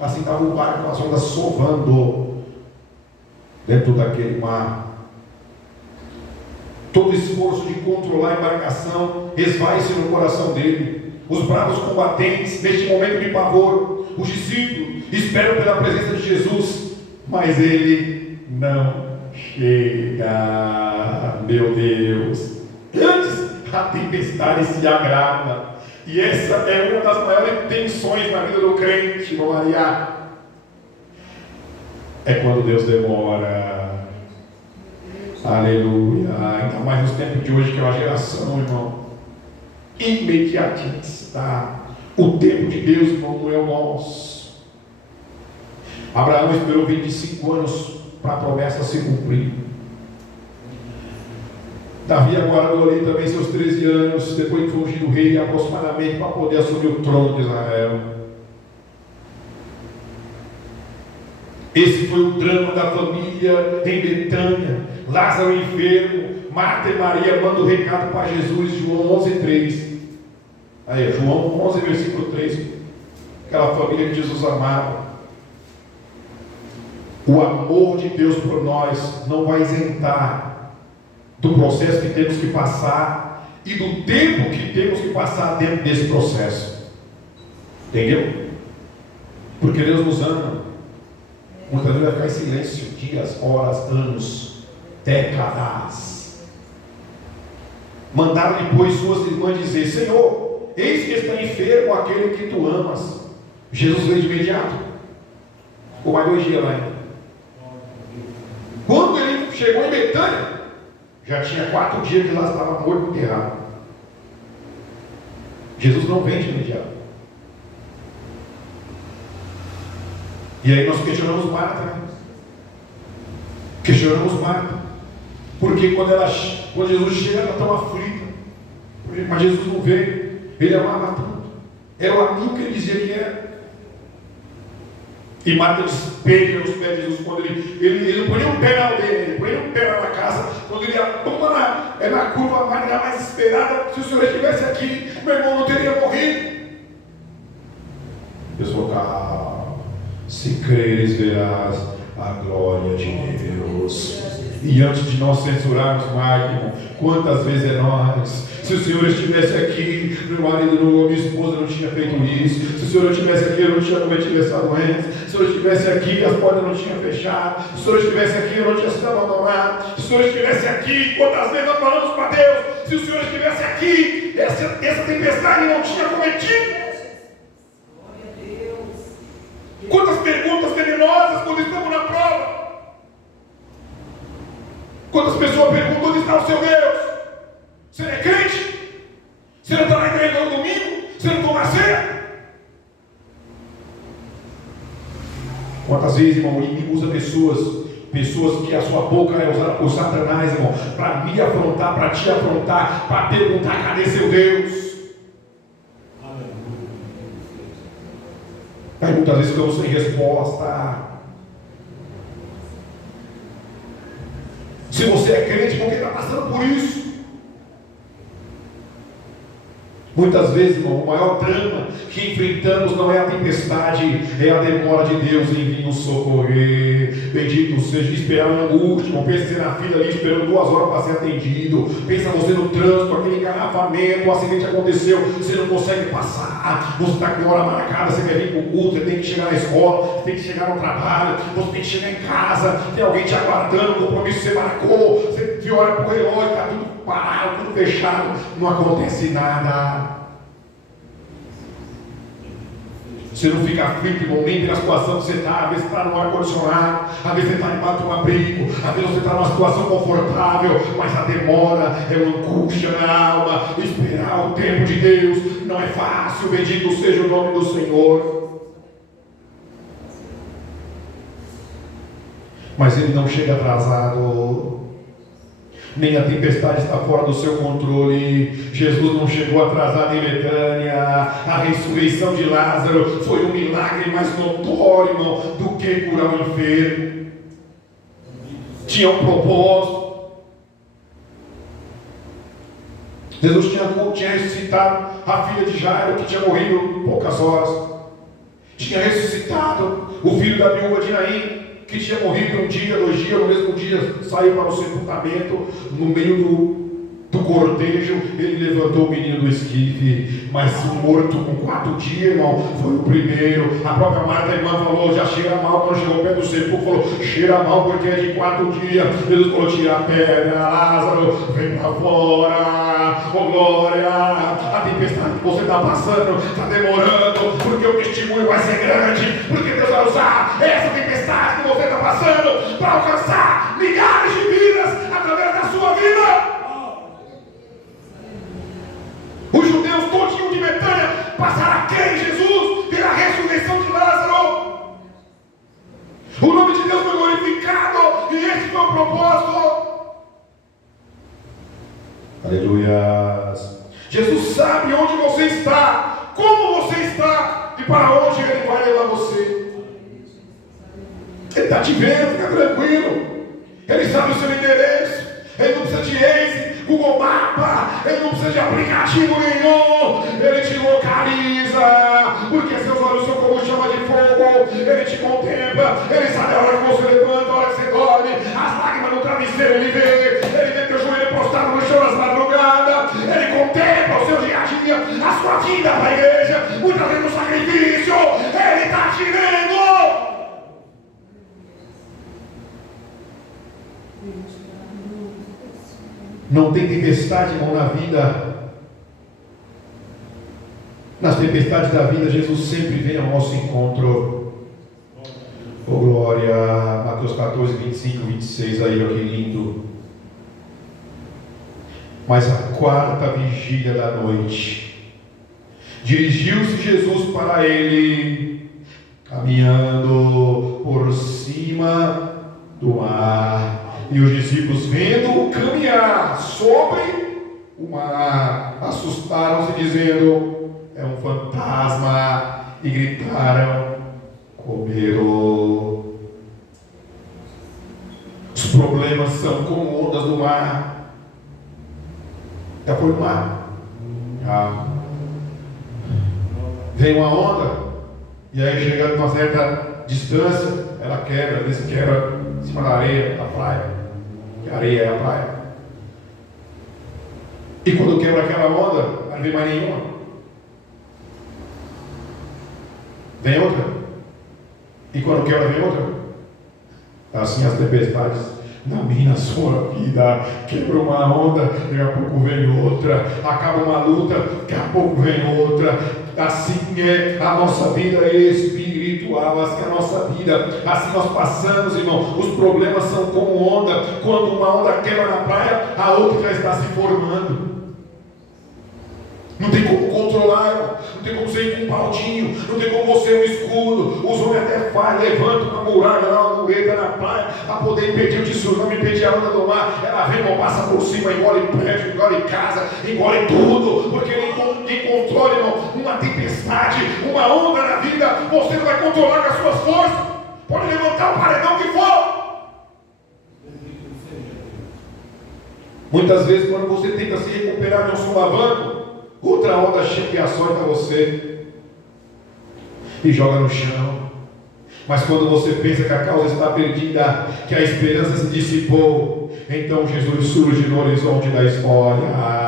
Assim estava o barco, as ondas sovando dentro daquele mar. Todo esforço de controlar a embarcação esvai-se no coração dele. Os bravos combatentes, neste momento de pavor, os discípulos esperam pela presença de Jesus, mas ele não chega. Meu Deus! Antes a tempestade se agrava. E essa é uma das maiores tensões na vida do crente, irmão Maria. É quando Deus demora. Aleluia. Ainda mais nos tempos de hoje, que é uma geração, irmão, imediatista. O tempo de Deus, irmão, não é o nosso. Abraão esperou 25 anos para a promessa se cumprir. Davi aguardou ali também seus 13 anos, depois de foi ungido rei, aproximadamente para poder assumir o trono de Israel. Esse foi o drama da família em Betânia. Lázaro enfermo, Marta e Maria mandam o recado para Jesus, João 11:3. Aí, João 11, versículo 3. aquela família que Jesus amava. O amor de Deus por nós não vai isentar do processo que temos que passar e do tempo que temos que passar dentro desse processo. Entendeu? Porque Deus nos ama. Muitas vezes vai ficar em silêncio dias, horas, anos, décadas. Mandaram depois suas irmãs dizer: Senhor, eis que está enfermo aquele que tu amas. Jesus veio de imediato. Ficou mais 2 dias lá ainda. Quando ele chegou em Betânia, já tinha 4 dias que lá estava morto enterrado. Jesus não vem de imediato. E aí nós questionamos Marta, né? Questionamos Marta. Porque quando Jesus chega, ela está tão aflita. Mas Jesus não veio. Ele amava tanto. Era o amigo que ele dizia que era. E Marta despeja os pés de Jesus. Quando ele não põe um pé na aldeia, ele põe um pé na casa. Quando ele aponta na curva mais esperada, se o Senhor estivesse aqui, meu irmão não teria morrido. Deus falou: calma. Se creres, verás a glória de Deus. E antes de nós censurarmos mais, irmão, quantas vezes é nós? Se o Senhor estivesse aqui, meu marido, minha esposa não tinha feito isso. Se o Senhor estivesse aqui, eu não tinha cometido essa doença. Se o Senhor estivesse aqui, as portas não tinham fechado. Se o Senhor estivesse aqui, eu não tinha sido abandonado. Se o Senhor estivesse aqui, quantas vezes nós falamos para Deus? Se o Senhor estivesse aqui, essa tempestade não tinha cometido. Quantas perguntas venenosas quando estamos na prova. Quantas pessoas perguntam: onde está o seu Deus? Você é crente? Você não está na igreja no domingo? Você não toma ceia? Quantas vezes, irmão, o inimigo usa pessoas que a sua boca é usada por Satanás, irmão, para me afrontar, para te afrontar, para perguntar: cadê seu Deus? Aí muitas vezes ficamos sem resposta. Se você é crente, porque está passando por isso? Muitas vezes, irmão, o maior drama que enfrentamos não é a tempestade, é a demora de Deus em vir nos socorrer. Bendito seja. Esperar uma angústia. Pensa você na fila ali esperando 2 horas para ser atendido. Pensa você no trânsito, aquele engarrafamento, o acidente aconteceu, você não consegue passar. Você está com hora marcada, você vai vir para o culto, você tem que chegar na escola, você tem que chegar no trabalho, você tem que chegar em casa, tem alguém te aguardando, o compromisso você marcou, você olha para o relógio, está tudo parado, tudo fechado, não acontece nada. Você não fica aflito, irmão, nem pela situação que você está. Às vezes você está no ar-condicionado, às vezes você está embaixo de um abrigo, às vezes você está numa situação confortável, mas a demora é uma angústia na alma. Esperar o tempo de Deus não é fácil. Bendito seja o nome do Senhor. Mas Ele não chega atrasado. Nem a tempestade está fora do seu controle. Jesus não chegou atrasado em Betânia. A ressurreição de Lázaro foi um milagre mais notório, irmão, do que curar o enfermo. Tinha um propósito. Jesus tinha ressuscitado a filha de Jairo, que tinha morrido em poucas horas. Tinha ressuscitado o filho da viúva de Naim, que tinha morrido 1 dia, 2 dias, no mesmo dia saiu para o sepultamento. No meio do cortejo, ele levantou o menino do esquife. Mas o morto com 4 dias, irmão, foi o primeiro. A própria Marta, a irmã, falou: já cheira mal. Quando chegou ao pé do sepulcro, falou: cheira mal porque é de 4 dias. Jesus falou: tira a pedra, Lázaro, vem para fora. Oh glória, a tempestade que você está passando está demorando, porque o testemunho vai ser grande, porque Deus vai usar essa tempestade que você está passando para alcançar milhares de vidas através da sua vida. Os judeus todinho de Betânia passaram a crer em Jesus pela ressurreição de Lázaro. O nome de Deus foi glorificado e esse foi o propósito. Aleluia. Jesus sabe onde você está, como você está e para onde Ele vai levar você. Ele está te vendo, fica tranquilo. Ele sabe o seu endereço. Ele não precisa de Waze, Google Mapa. Ele não precisa precisa de aplicativo nenhum. Ele te localiza, porque seus olhos são como chama de fogo. Ele te contempla, ele sabe a hora que você levanta, a hora que você dorme, as lágrimas no travesseiro ele vê teu joelho prostrado no chão nas madrugadas, ele contempla o seu dia a dia, a sua vida para a igreja, muitas vezes no sacrifício, ele está te vendo. Não tem tempestade, irmão, na vida. Nas tempestades da vida, Jesus sempre vem ao nosso encontro. Oh glória, Mateus 14, 25, 26, aí, ó, que lindo. Mas a quarta vigília da noite, dirigiu-se Jesus para ele, caminhando por cima do mar. E os discípulos, vendo-o caminhar sobre o mar, assustaram-se, dizendo: é um fantasma, e gritaram com medo. Os problemas são como ondas do mar. Já foi no mar? Vem uma onda, e aí chegando a uma certa distância, ela quebra, às vezes quebra em cima da areia, da praia. Que a areia é a praia. E quando quebra aquela onda, não vem mais nenhuma. Vem outra. E quando quebra, vem outra. Assim as tempestades na minha, na sua vida. Quebra uma onda, daqui a pouco vem outra. Acaba uma luta, daqui a pouco vem outra. Assim é a nossa vida espiritual, assim é a nossa vida, assim nós passamos, irmão. Os problemas são como onda. Quando uma onda quebra na praia, a outra já está se formando. Não tem como controlar, irmão. Não tem como você ir com um baldinho, não tem como você ir um escudo. Os homens até fazem, levantam uma muralha, uma mureta na praia, para poder impedir o tsunami, impedir a onda do mar. Ela vem, irmão, passa por cima, engole prédio, engole casa, engole tudo, porque ninguém controla, irmão. Uma tempestade, uma onda na vida, você não vai controlar com as suas forças. Pode levantar o paredão que for. Muitas vezes, quando você tenta se recuperar de um solavanco, outra onda chega e açoita você e joga no chão. Mas quando você pensa que a causa está perdida, que a esperança se dissipou, então Jesus surge no horizonte da história.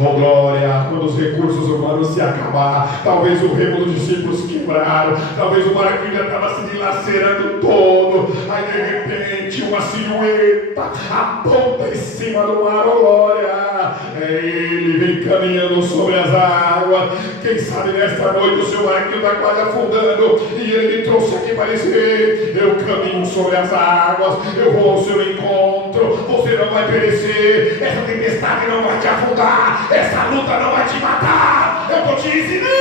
Oh glória, quando os recursos humanos se acabar, talvez o remo dos discípulos quebraram, talvez o barco ainda estava se dilacerando todo, aí de repente uma silhueta aponta em cima do mar. Oh glória, ele vem caminhando sobre as águas. Quem sabe nesta noite o seu barquinho está quase afundando e ele me trouxe aqui para dizer: eu caminho sobre as águas, eu vou ao seu encontro, você não vai perecer, essa tempestade não vai te afundar, essa luta não vai te matar, eu estou te ensinando.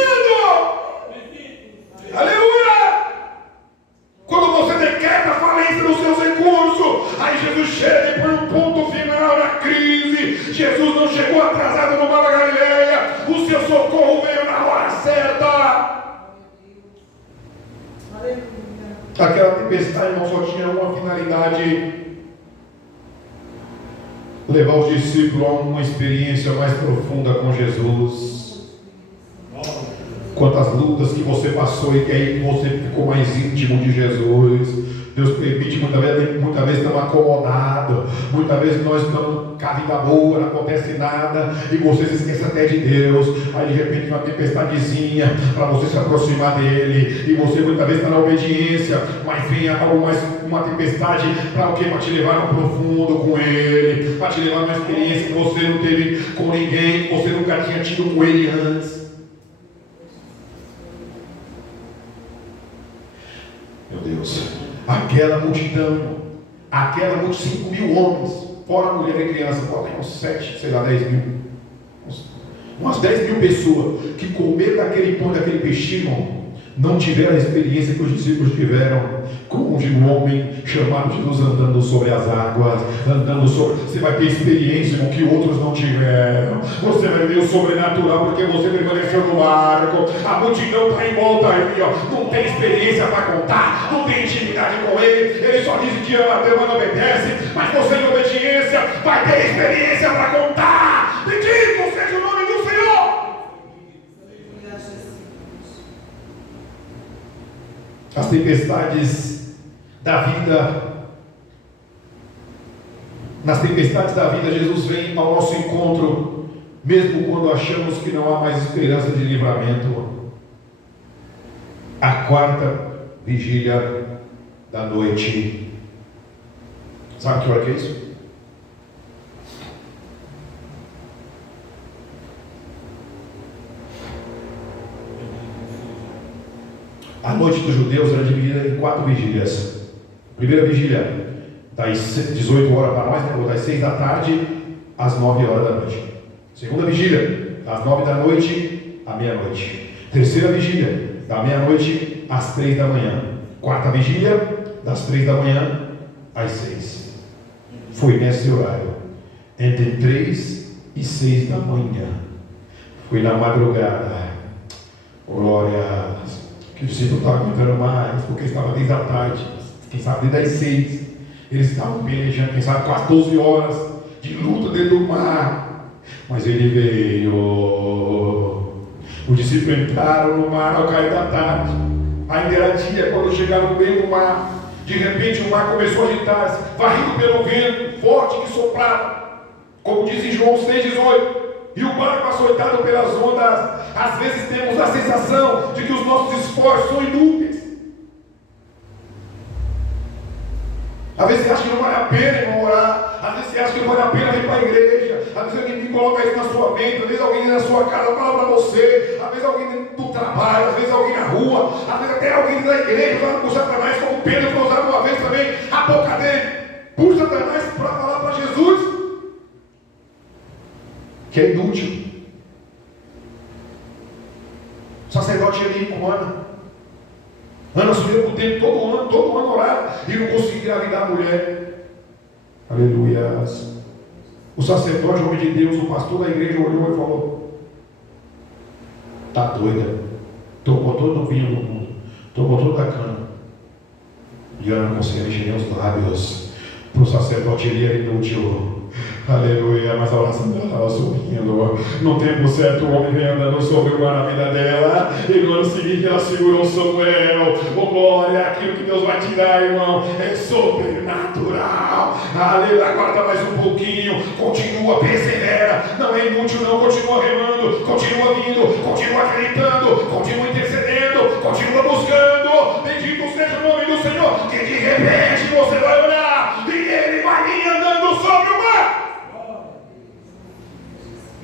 Aleluia! Quando você decreta a falência dos seus recursos, aí Jesus chega e põe um ponto final na crise. Jesus não chegou atrasado no mar da Galileia, o seu socorro veio na hora certa. Aquela tempestade não só tinha uma finalidade: levar os discípulos a uma experiência mais profunda com Jesus. Quantas lutas que você passou e que aí você ficou mais íntimo de Jesus. Deus permite, muitas vezes estamos acomodados, muitas vezes nós estamos com a vida boa, não acontece nada, e você se esquece até de Deus. Aí de repente uma tempestadezinha para você se aproximar dele, e você muitas vezes está na obediência, mas vem algo mais, uma tempestade para o quê? Para te levar no profundo com ele, para te levar numa experiência que você não teve com ninguém, que você nunca tinha tido com ele antes. Meu Deus, aquela multidão, 5.000 homens, fora mulher e criança, pode ter uns 7, sei lá, 10 mil, umas 10 mil pessoas que comeram daquele pão, daquele peixinho, não tiveram a experiência que os discípulos tiveram com um homem chamado Jesus andando sobre as águas, você vai ter experiência com que outros não tiveram. Você vai ver o sobrenatural porque você permaneceu no barco. A multidão está em volta aí, ó. Não tem experiência para contar, não tem intimidade com ele. Ele só diz que ama a Deus, mas não obedece. Mas você, em obediência, vai ter experiência para contar. Bendito! As tempestades da vida, nas tempestades da vida, Jesus vem ao nosso encontro, mesmo quando achamos que não há mais esperança de livramento. A quarta vigília da noite. Sabe que hora que é isso? A noite dos judeus era dividida em 4 vigílias. Primeira vigília, das 18 horas para nós, ou das 6 da tarde às 9 horas da noite. Segunda vigília, das 9 da noite à meia-noite. Terceira vigília, da meia-noite às 3 da manhã. Quarta vigília, das 3 da manhã às 6. Foi nesse horário, entre 3 e 6 da manhã. Foi na madrugada. Glória. Que o discípulo estava aguentando mais, porque estava desde a tarde, quem sabe desde as 6. Eles estavam pelejando, quem sabe quase 12 horas de luta dentro do mar. Mas ele veio. Os discípulos entraram no mar ao cair da tarde. Ainda era dia, quando chegaram no meio do mar. De repente o mar começou a agitar-se, varrido pelo vento forte que soprava, como diz em João 6,18. E o barco açoitado pelas ondas. Às vezes temos a sensação de que os nossos esforços são inúteis. Às vezes você acha que não vale a pena irmão, orar. Às vezes você acha que não vale a pena vir para a igreja. Às vezes alguém coloca isso na sua mente. Às vezes alguém na sua casa fala para você. Às vezes alguém do trabalho. Às vezes alguém na rua. Às vezes até alguém da igreja usado por Satanás, como Pedro foi usado uma vez também, a boca dele por Satanás para falar para Jesus que é inútil. O sacerdote ali com Ana assumiu o tempo, todo ano orava e não conseguia engravidar a mulher. Aleluia. O sacerdote, o homem de Deus, o pastor da igreja olhou e falou: está doida, tomou todo o vinho do mundo, tomou toda a cana, e ela não conseguia mexer nem os lábios. Para o sacerdote ele era inútil. Aleluia, mas a oração dela estava sorrindo. No tempo certo, o homem vem andando sobre o mar na vida dela. E no ano seguinte ela segurou Samuel. Oh glória, aquilo que Deus vai tirar, irmão, é sobrenatural. Aleluia, aguarda mais um pouquinho. Continua, persevera. Não é inútil, não. Continua remando, continua vindo, continua acreditando, continua intercedendo, continua buscando. Bendito seja o nome do Senhor. Que de repente você vai orar e Ele vai vir andando sobre o mar.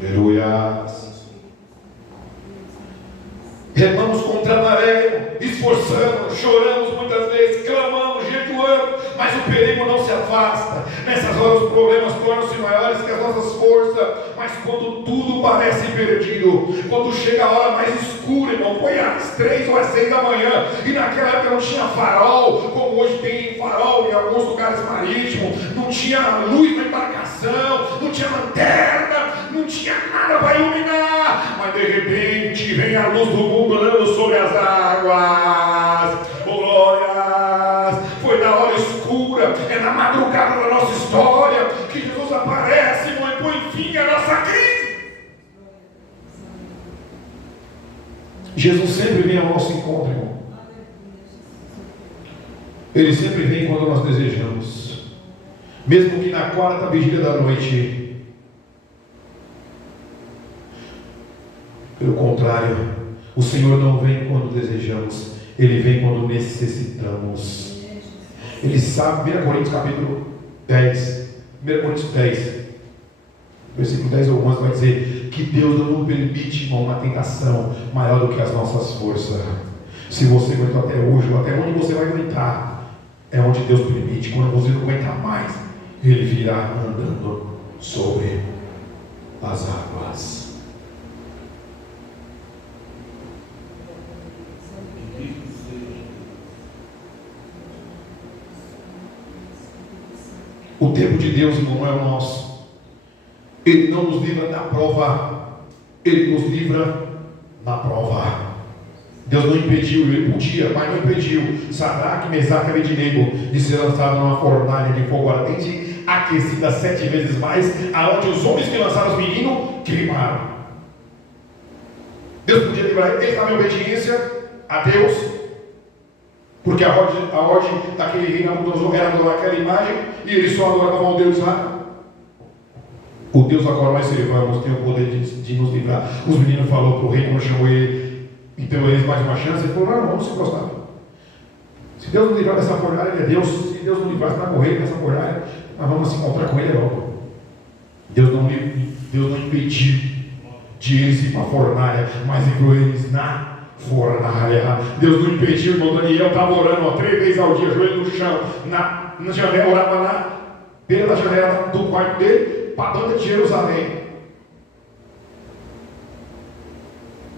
Aleluia. Remamos contra a maré, esforçamos, choramos muitas vezes, clamamos, jejuamos, mas o perigo não se afasta. Nessas horas os problemas tornam-se maiores que as nossas forças. Mas quando tudo parece perdido, quando chega a hora mais escura, irmão, foi às 3 ou às 6 da manhã, e naquela época não tinha farol, como hoje tem farol em alguns lugares marítimos, não tinha luz na embarcação, não tinha lanterna, não tinha nada para iluminar, mas de repente vem a luz do mundo andando sobre as águas. Glórias! Foi na hora escura, é na madrugada da nossa história que Jesus aparece, irmão, e põe fim à nossa crise. Jesus sempre vem ao nosso encontro, irmão. Ele sempre vem quando nós desejamos. Mesmo que na quarta vigília da noite. Pelo contrário, o Senhor não vem quando desejamos, Ele vem quando necessitamos. Ele sabe, 1 Coríntios capítulo 10, 1 Coríntios 10, versículo 10 ou 11 vai dizer que Deus não permite, irmão, uma tentação maior do que as nossas forças. Se você aguentou até hoje, ou até onde você vai aguentar, é onde Deus permite. Quando você não aguentar mais, Ele virá andando sobre as águas. O tempo de Deus, irmão, não é o nosso. Ele não nos livra da prova, Ele nos livra na prova. Deus não impediu, Ele podia, mas não impediu Sadraque, Mesaque e Abednego de ser lançado numa fornalha de fogo ardente, aquecida 7 vezes mais, aonde os homens que lançaram os meninos queimaram. Deus podia livrar eles da obediência a Deus, Porque a ordem daquele rei Nabucodonosor era adorar aquela imagem, e eles só adoravam o Deus de Israel. O Deus a qual nós servamos tem o poder de nos livrar. Os meninos falaram para o rei, quando chamou ele, e deu eles mais uma chance, ele falou: não, vamos se encostar. Se Deus nos livrar dessa fornalha, ele é Deus. Se Deus nos livrar para morrer dessa fornalha, nós vamos se encontrar com ele logo. Deus não impediu de eles ir para a fornalha, mas livrou eles na fornalha. Deus não impediu, irmão Daniel estava orando 3 vezes ao dia, joelho no chão, na janela, orava na beira da janela do quarto dele, para a banda de Jerusalém.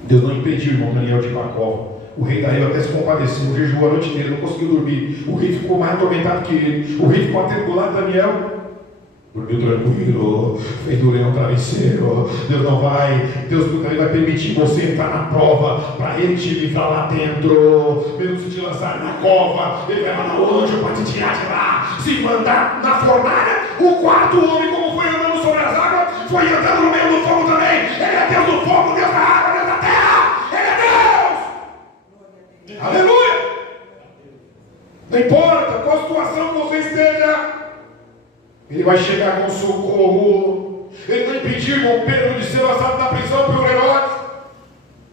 Deus não impediu, irmão Daniel, de ir para a cova. O rei Dario até se compadeceu, jejuou a noite inteira, não conseguiu dormir. O rei ficou mais atormentado que ele. O rei ficou atribulado, Daniel dormiu tranquilo, fez do leão travesseiro. Deus não vai, Deus nunca vai permitir você entrar na prova para ele te livrar lá dentro. Mesmo se te lançar na cova, ele vai mandar o anjo para te tirar de lá. Se mandar na fornalha, o quarto homem, como foi andando sobre as águas, foi andando no meio do fogo também. Ele é Deus do fogo, Deus da água, Deus da terra. Ele é Deus. Aleluia. Não importa qual situação você esteja, ele vai chegar com socorro. Ele não impediu, irmão Pedro, de ser lançado na prisão por Herodes.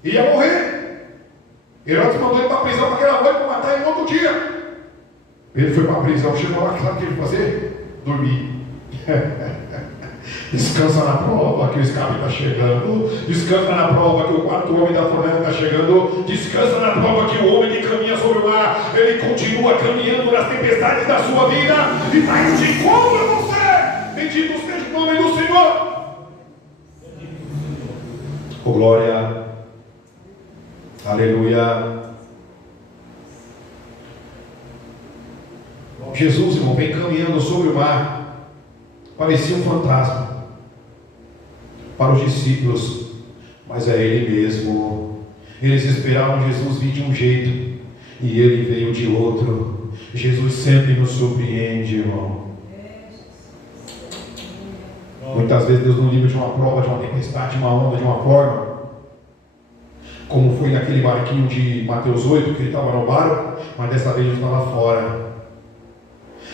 Ele ia morrer. Herodes mandou ele para a prisão para aquela noite, para matar ele no outro dia. Ele foi para a prisão, chegou lá, sabe o que ele ia fazer? Dormir. Descansa na prova que o escape está chegando. Descansa na prova que o quarto homem da fornalha está chegando. Descansa na prova que o homem que caminha sobre o mar, ele continua caminhando nas tempestades da sua vida e está indo de encontro a você. Bendito seja o nome do Senhor. Oh, glória. Aleluia. Jesus, irmão, vem caminhando sobre o mar. Parecia um fantasma para os discípulos, mas é Ele mesmo. Eles esperavam Jesus vir de um jeito e Ele veio de outro. Jesus sempre nos surpreende, irmão. Muitas vezes Deus nos livra de uma prova, de uma tempestade, de uma onda, de uma forma, como foi naquele barquinho de Mateus 8, que ele estava no barco, mas dessa vez ele estava fora.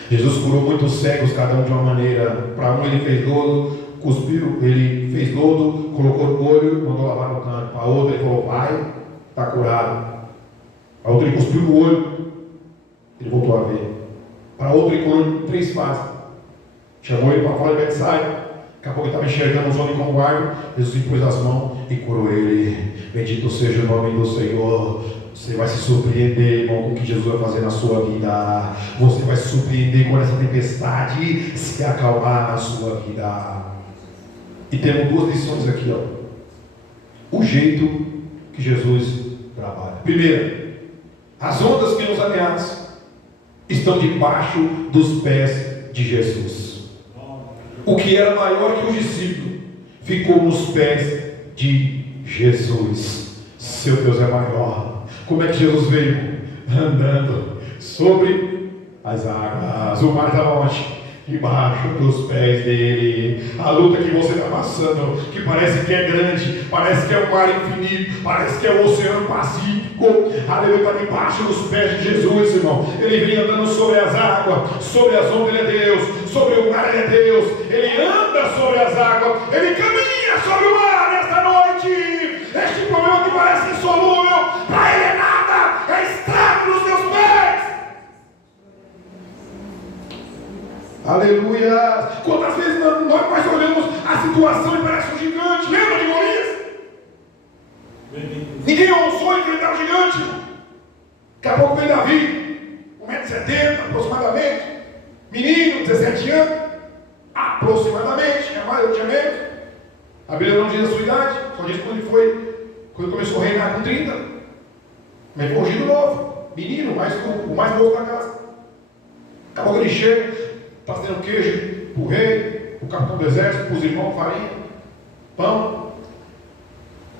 Jesus curou muitos cegos, cada um de uma maneira. Para um ele fez lodo, cuspiu, ele fez lodo, colocou no olho, mandou lavar no canto. Para outro ele falou: vai, está curado. Para outro ele cuspiu no olho, ele voltou a ver. Para outro ele curou em 3 fases. Chamou ele para fora de Betsaida. Daqui a pouco ele estava enxergando os homens com guarda. Jesus impôs as mãos e curou ele. Bendito seja o nome do Senhor. Você vai se surpreender, irmão, com o que Jesus vai fazer na sua vida. Você vai se surpreender quando essa tempestade se acalmar na sua vida. E temos 2 lições aqui, ó. O jeito que Jesus trabalha. Primeiro, as ondas que nos ameaçam estão debaixo dos pés de Jesus. O que era maior que o discípulo ficou nos pés de Jesus. Seu Deus é maior. Como é que Jesus veio? Andando sobre as águas. O mar estava onde? Debaixo dos pés dele. A luta que você está passando, que parece que é grande, parece que é um mar infinito, parece que é o oceano Pacífico. Aleluia, está debaixo dos pés de Jesus, irmão. Ele vem andando sobre as águas, sobre as ondas, ele é Deus, sobre o mar, ele é Deus. Ele anda sobre as águas, ele caminha sobre o mar nesta noite. Este problema que parece insolúvel, para ele é nada, é estrago nos seus pés. Aleluia! Quantas vezes nós olhamos a situação e parece um gigante? Lembra de Golias? Ninguém ousou enfrentar o gigante. Daqui a pouco vem Davi, 1,70 m aproximadamente, menino, 17 anos, aproximadamente, tinha mais, eu tinha menos. A Bíblia não diz a sua idade, só diz quando começou a reinar com 30. Mas foi ungido novo, menino, o mais novo da casa. Daqui a pouco ele chega, trazendo queijo para o rei, para o capitão do exército, para os irmãos, farinha, pão.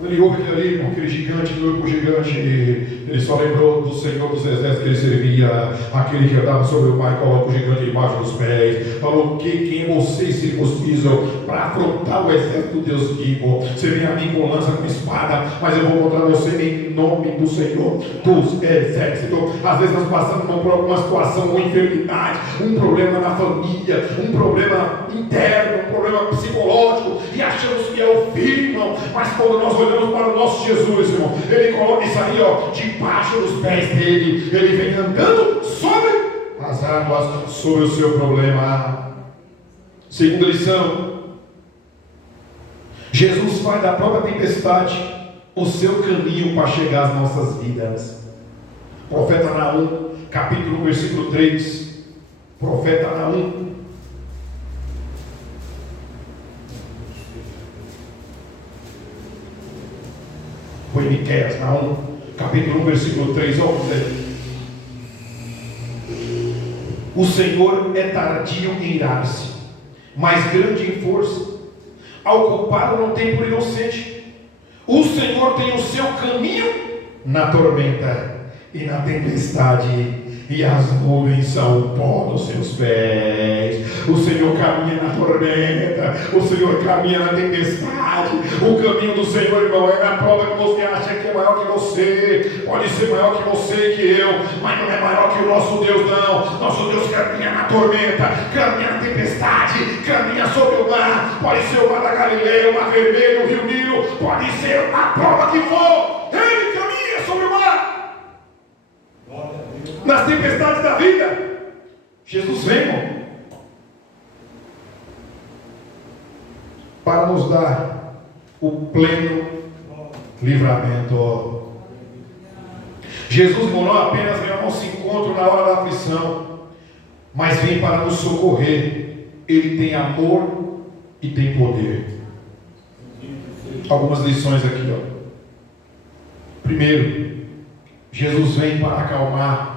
Ele ouve aquele ali, irmão, aquele gigante, o gigante, ele só lembrou do Senhor dos Exércitos que ele servia, aquele que andava sobre o mar e coloca o gigante debaixo dos pés. Falou: quem vocês circuncisam para afrontar o exército do Deus vivo? Você vem a mim com lança, com espada, mas eu vou contra você em nome do Senhor dos Exércitos. Às vezes nós passamos por alguma situação, uma enfermidade, um problema na família, um problema interno, um problema psicológico, e achamos que é o fim, irmão. Mas quando nós olhamos para o nosso Jesus, irmão, ele coloca isso aí, ó, debaixo dos pés dele. Ele vem andando sobre as águas, sobre o seu problema. Segunda lição: Jesus faz da própria tempestade o seu caminho para chegar às nossas vidas. Profeta Naum, capítulo 1, versículo 3. Profeta Naum. Foi Miqueias, Naum, capítulo 1, versículo 3. O Senhor é tardio em irar-se, mas grande em força. Ao culpado não tem por inocente. O Senhor tem o seu caminho na tormenta e na tempestade, e as nuvens são o pó dos seus pés. O Senhor caminha na tormenta, o Senhor caminha na tempestade. O caminho do Senhor, irmão, é na prova que você acha que é maior que você. Pode ser maior que você e que eu, mas não é maior que o nosso Deus, não. Nosso Deus caminha na tormenta, caminha na tempestade, caminha sobre o mar. Pode ser o mar da Galileia, o mar vermelho, o rio Nilo, pode ser a prova que for, ele caminha sobre o mar. Nas tempestades da vida, Jesus vem, irmão, para nos dar o pleno livramento. Jesus, irmão, não apenas vem ao nosso encontro na hora da aflição, mas vem para nos socorrer. Ele tem amor e tem poder. Algumas lições aqui, ó. Primeiro, Jesus vem para acalmar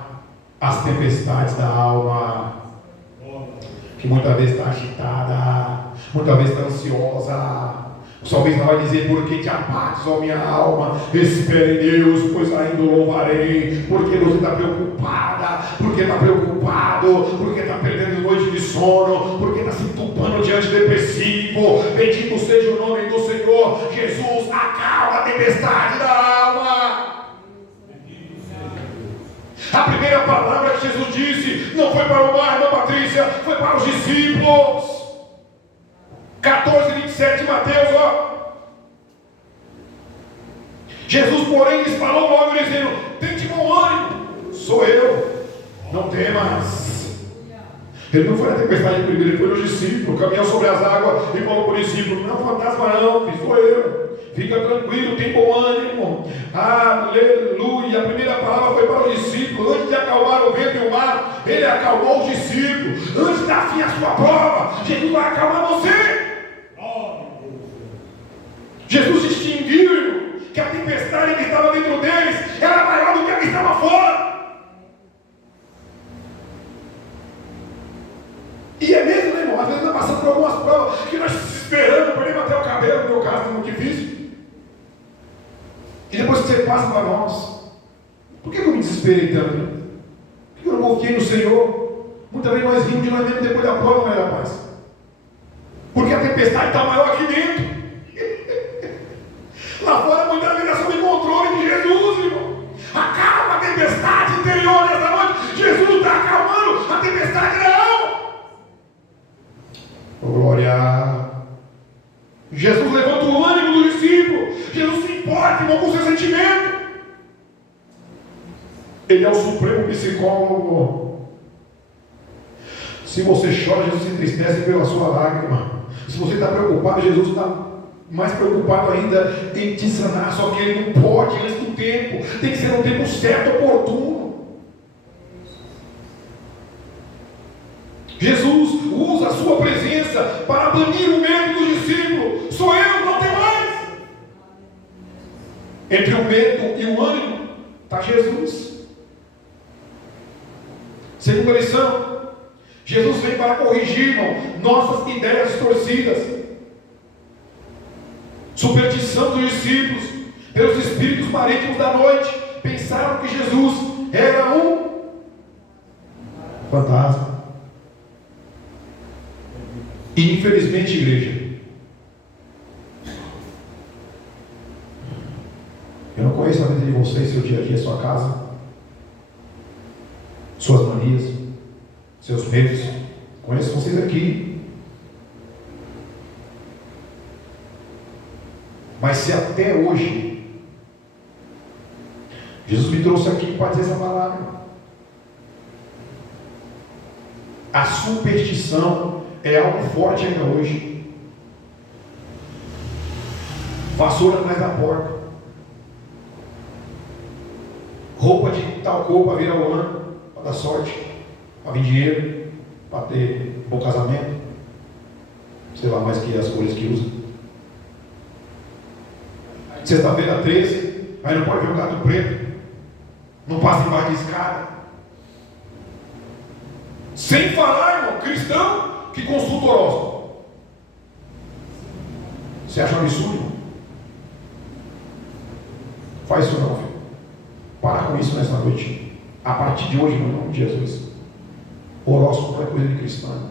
as tempestades da alma, que muitas vezes está agitada, muitas vezes está ansiosa. O salmista vai dizer: por que te abates, ó minha alma? Espere em Deus, pois ainda o louvarei. Porque você está preocupada, porque está preocupado, porque está perdendo noite de sono, porque está se entupando de antidepressivo. Bendito seja o nome do Senhor. Jesus acalma a tempestade da alma. A primeira palavra que Jesus disse não foi para o mar, irmã Patrícia, foi para os discípulos. 14:27 de Mateus, ó. Jesus, porém, lhes falou logo, dizendo: tente bom ânimo, sou eu, não temas. Ele não foi na tempestade primeiro, ele foi nos discípulos, caminhou sobre as águas e falou para o discípulo: não, fantasma não, que sou eu. Fica tranquilo, tem bom ânimo. Aleluia. A primeira palavra foi para os discípulos. Antes de acalmar o vento e o mar, ele acalmou os discípulos. Antes da fim a sua prova, Jesus vai acalmar você. Jesus distinguiu, irmão, que a tempestade que estava dentro deles era maior do que a que estava fora. E é mesmo, né, irmão? Às vezes nós passamos por algumas provas que nós desesperamos, perdemos até o cabelo. No meu caso é muito difícil. E depois que você passa para nós, por que eu me desesperei tanto? Né? Por que eu não confiei no Senhor? Muitas vezes nós rimos de nós mesmos depois da prova, não é, rapaz? Porque a tempestade está maior aqui dentro. Lá fora muitas vezes é sob controle de Jesus, irmão. Acalma a tempestade interior nessa noite. Jesus está acalmando a tempestade da alma. Glória. Jesus levanta o ânimo do discípulo. Jesus se importa, irmão, com o seu sentimento. Ele é o supremo psicólogo. Se você chora, Jesus se entristece pela sua lágrima. Se você está preocupado, Jesus está mais preocupado ainda em te sanar. Só que ele não pode antes do tempo. Tem que ser no tempo certo, oportuno. Jesus usa a sua presença para banir o medo dos discípulos. Sou eu, não tem mais. Entre o medo e o ânimo está Jesus. Segunda lição: Jesus vem para corrigir, irmão, nossas ideias distorcidas Superstição dos discípulos, pelos espíritos marítimos da noite, pensaram que Jesus era um fantasma. E infelizmente, igreja, eu não conheço a vida de vocês, seu dia a dia, sua casa, suas manias, seus medos. Conheço vocês aqui. Mas se até hoje Jesus me trouxe aqui para dizer essa palavra, a superstição é algo forte ainda hoje. Vassoura atrás da porta, roupa de tal cor para virar o ano, para dar sorte, para vir dinheiro, para ter bom casamento, sei lá mais que as cores que usa. Sexta-feira 13, aí não pode ver o gato preto, não passa embaixo de escada. Sem falar, irmão, cristão que consulta o horóscopo. Você acha um absurdo, irmão? Faz isso não, filho. Para com isso nessa noite. A partir de hoje, no nome de Jesus. Horóscopo não é coisa de cristão.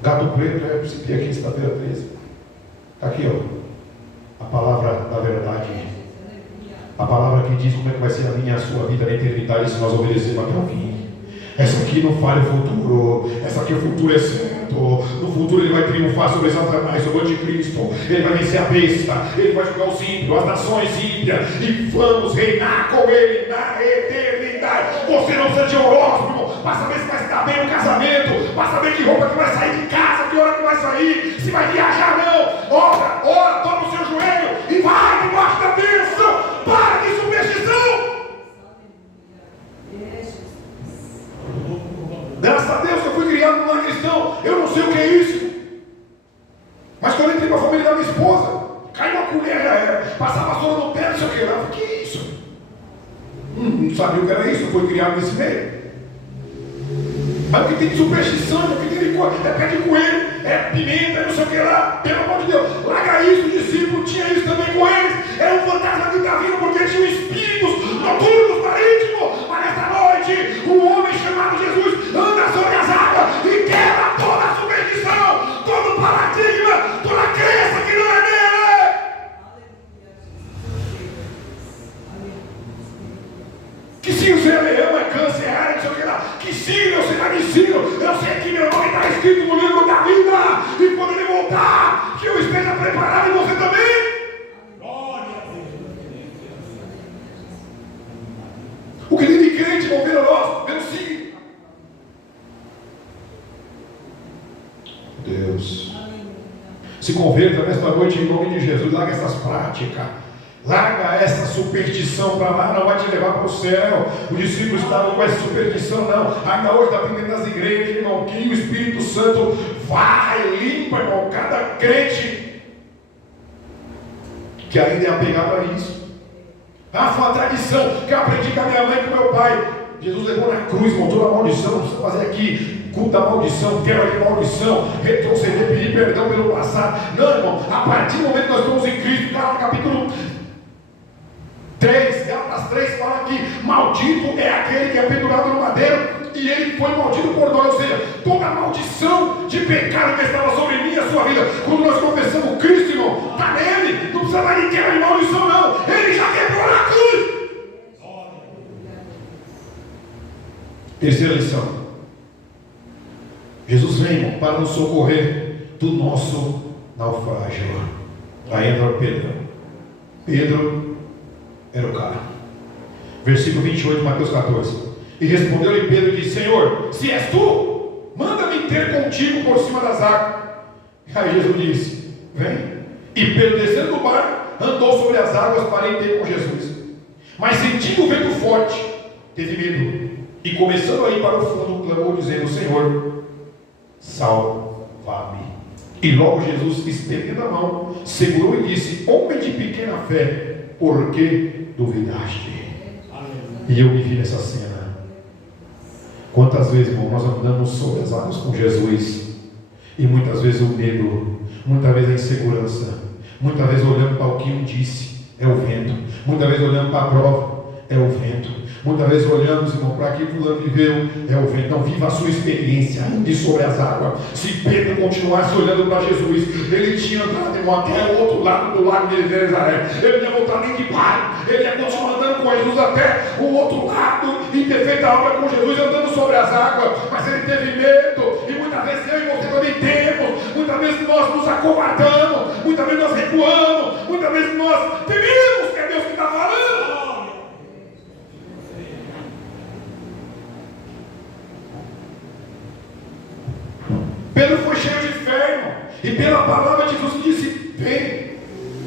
Gato preto é você ter aqui sexta-feira 13. Está aqui, ó. A palavra da verdade. A palavra que diz como é que vai ser a minha e a sua vida na eternidade se nós obedecermos até o fim. Essa aqui não falha o futuro. Essa aqui o futuro é certo. No futuro ele vai triunfar sobre Satanás, sobre o anticristo. Ele vai vencer a besta. Ele vai julgar os ímpios, as nações ímpias. E vamos reinar com ele na eternidade. Você não precisa de horóscopo para saber se vai estar bem no casamento, para saber que roupa que vai sair de casa, que hora que vai sair, se vai viajar não. Ora, toma o seu joelho e vai debaixo da bênção. Para de superstição. Graças a Deus que eu fui criado num lar cristão, eu não sei o que é isso. Mas quando eu entrei para a família da minha esposa, caiu uma colher, já era. Passava a vassoura no pé, não sei o que lá. Eu falei, que é isso? Não sabia o que era isso, eu fui criado nesse meio. Mas o que tem de superstição, o que tem de coisa, é pé de coelho, é pimenta, é não sei o que lá, pelo amor de Deus, larga isso, o discípulo tinha isso também com eles, era um fantasma que está vindo porque tinham espíritos noturnos, marítimos, mas nessa noite, um homem chamado Jesus anda sobre as águas e quebra toda a superstição, todo o paradigma, toda a crença que não é dele. Que sim, o Senhor é leão, é câncer, é área, não sei o que lá. Que sim, meu Senhor me ensina. Eu sei que meu nome está escrito no livro da vida. E quando ele voltar, que eu esteja preparado e você também. Glória a Deus. O que tem de crente mover o nosso, pelo sim. Deus. Se converta nesta noite em nome de Jesus. Larga essas práticas. Larga essa superstição para lá, não vai te levar para o céu. Os discípulos estavam com essa superstição, não. Ainda hoje está aprendendo nas igrejas, irmão, que o Espírito Santo vai, limpa, irmão, cada crente que ainda é apegado a isso. Ah, foi uma tradição que eu aprendi com a minha mãe e com meu pai. Jesus levou na cruz, montou a maldição, não precisa fazer aqui culto da maldição, quebra de maldição, retroceder, pedir perdão pelo passado. Não, irmão, a partir do momento que nós estamos em Cristo, capítulo 3, Gálatas 3 fala que maldito é aquele que é pendurado no madeiro e ele foi maldito por nós, ou seja, toda a maldição de pecado que estava sobre mim e a sua vida, quando nós confessamos Cristo, irmão, está nele, não precisa mais de quebra de maldição não, ele já quebrou na cruz. Terceira lição, Jesus vem, irmão, para nos socorrer do nosso naufrágio. Aí entra Pedro era o cara. Versículo 28 de Mateus 14. E respondeu-lhe Pedro e disse: Senhor, se és tu, manda-me ter contigo por cima das águas. Aí Jesus disse: vem. E Pedro, descendo do barco, andou sobre as águas para ir ter com Jesus. Mas sentindo o vento forte, teve medo. E começando a ir para o fundo, clamou dizendo: Senhor, salva-me. E logo Jesus, estendendo a mão, segurou e disse: homem de pequena fé, por que duvidaste? E eu me vi nessa cena. Quantas vezes, irmão, nós andamos sobre as águas com Jesus e muitas vezes o medo muitas vezes a insegurança, muitas vezes olhando para o que um disse, é o vento, muitas vezes olhando para a prova, é o vento. Muitas vezes olhamos, irmão, para aquilo que fulano viveu, é o vento. Não, viva a sua experiência, ande sobre as águas. Se Pedro continuasse olhando para Jesus, ele tinha andado, irmão, até o outro lado do lago de Genezaré. Ele não ia voltar nem de barco, ele ia continuar andando com Jesus até o outro lado e ter feito a obra com Jesus, andando sobre as águas. Mas ele teve medo, e muitas vezes eu e você também temos. Muitas vezes nós nos acovardamos, muitas vezes nós recuamos, muitas vezes nós tememos que é Deus que está falando. Pedro foi cheio de fé, irmão, e pela palavra de Jesus disse: vem.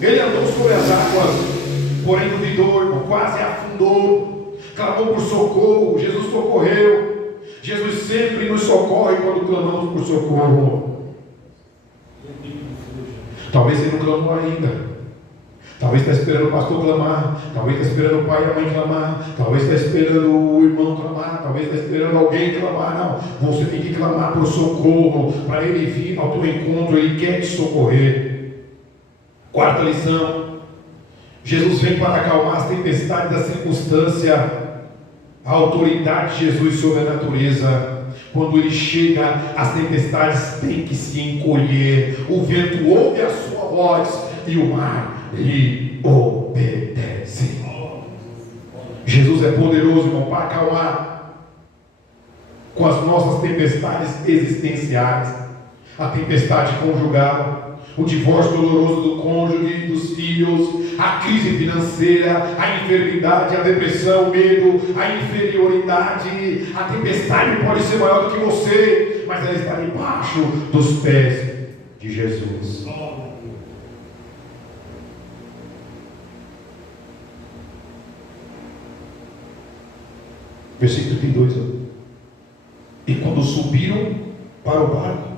Ele andou sobre as águas, porém duvidou, irmão, quase afundou, clamou por socorro. Jesus socorreu. Jesus sempre nos socorre quando clamamos por socorro. Talvez ele não clamou ainda. Talvez está esperando o pastor clamar, talvez está esperando o pai e a mãe clamar, talvez está esperando o irmão clamar, talvez está esperando alguém clamar. Não, você tem que clamar por socorro, para ele vir ao teu encontro, ele quer te socorrer. Quarta lição: Jesus vem para acalmar as tempestades da circunstância. A autoridade de Jesus sobre a natureza. Quando ele chega, as tempestades têm que se encolher, o vento ouve a sua voz e o mar lhe obedece. Jesus é poderoso, irmão, para acalmar com as nossas tempestades existenciais, a tempestade conjugal, o divórcio doloroso do cônjuge e dos filhos, a crise financeira, a enfermidade, a depressão, o medo, a inferioridade. A tempestade pode ser maior do que você, mas ela está debaixo dos pés de Jesus. Versículo 32. E quando subiram para o barco,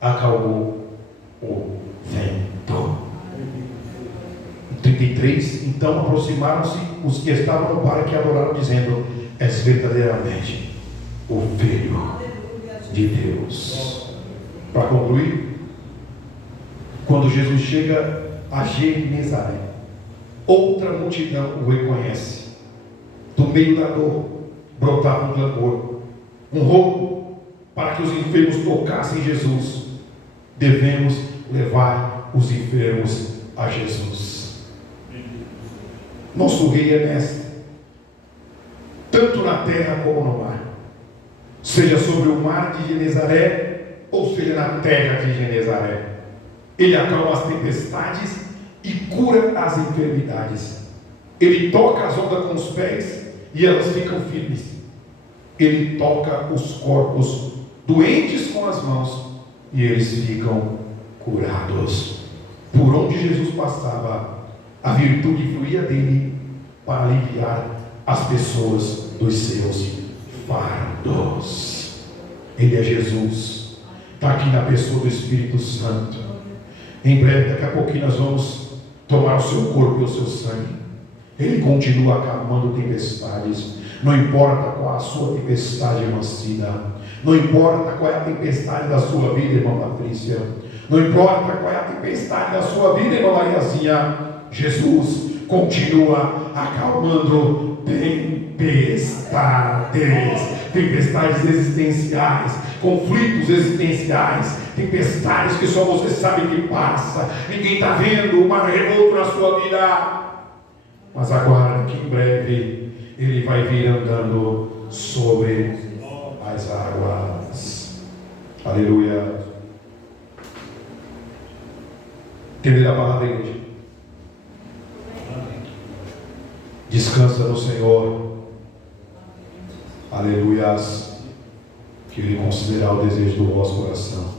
acalmou o vento. 33. Então aproximaram-se os que estavam no barco e adoraram, dizendo: és verdadeiramente o Filho de Deus. Para concluir, quando Jesus chega a Genezaré, outra multidão o reconhece. Do meio da dor brotava um clamor, um roubo para que os enfermos tocassem Jesus. Devemos levar os enfermos a Jesus. Nosso rei é mestre, tanto na terra como no mar, seja sobre o mar de Genezaré ou seja na terra de Genezaré. Ele acalma as tempestades e cura as enfermidades. Ele toca as ondas com os pés e elas ficam firmes. Ele toca os corpos doentes com as mãos e eles ficam curados. Por onde Jesus passava, a virtude fluía dele para aliviar as pessoas dos seus fardos. Ele é Jesus, está aqui na pessoa do Espírito Santo. Em breve, daqui a pouquinho, nós vamos tomar o seu corpo e o seu sangue. Ele continua acalmando tempestades. Não importa qual a sua tempestade, irmã Cida. Não importa qual é a tempestade da sua vida, irmã Patrícia. Não importa qual é a tempestade da sua vida, irmã Mariazinha. Jesus continua acalmando tempestades. Tempestades existenciais, conflitos existenciais, tempestades que só você sabe que passa. Ninguém está vendo o mar revolto na sua vida. Mas aguarde que em breve ele vai vir andando sobre as águas. Aleluia. Entender a palavra, igreja? Descansa no Senhor. Aleluias. Que Ele considerar o desejo do vosso coração.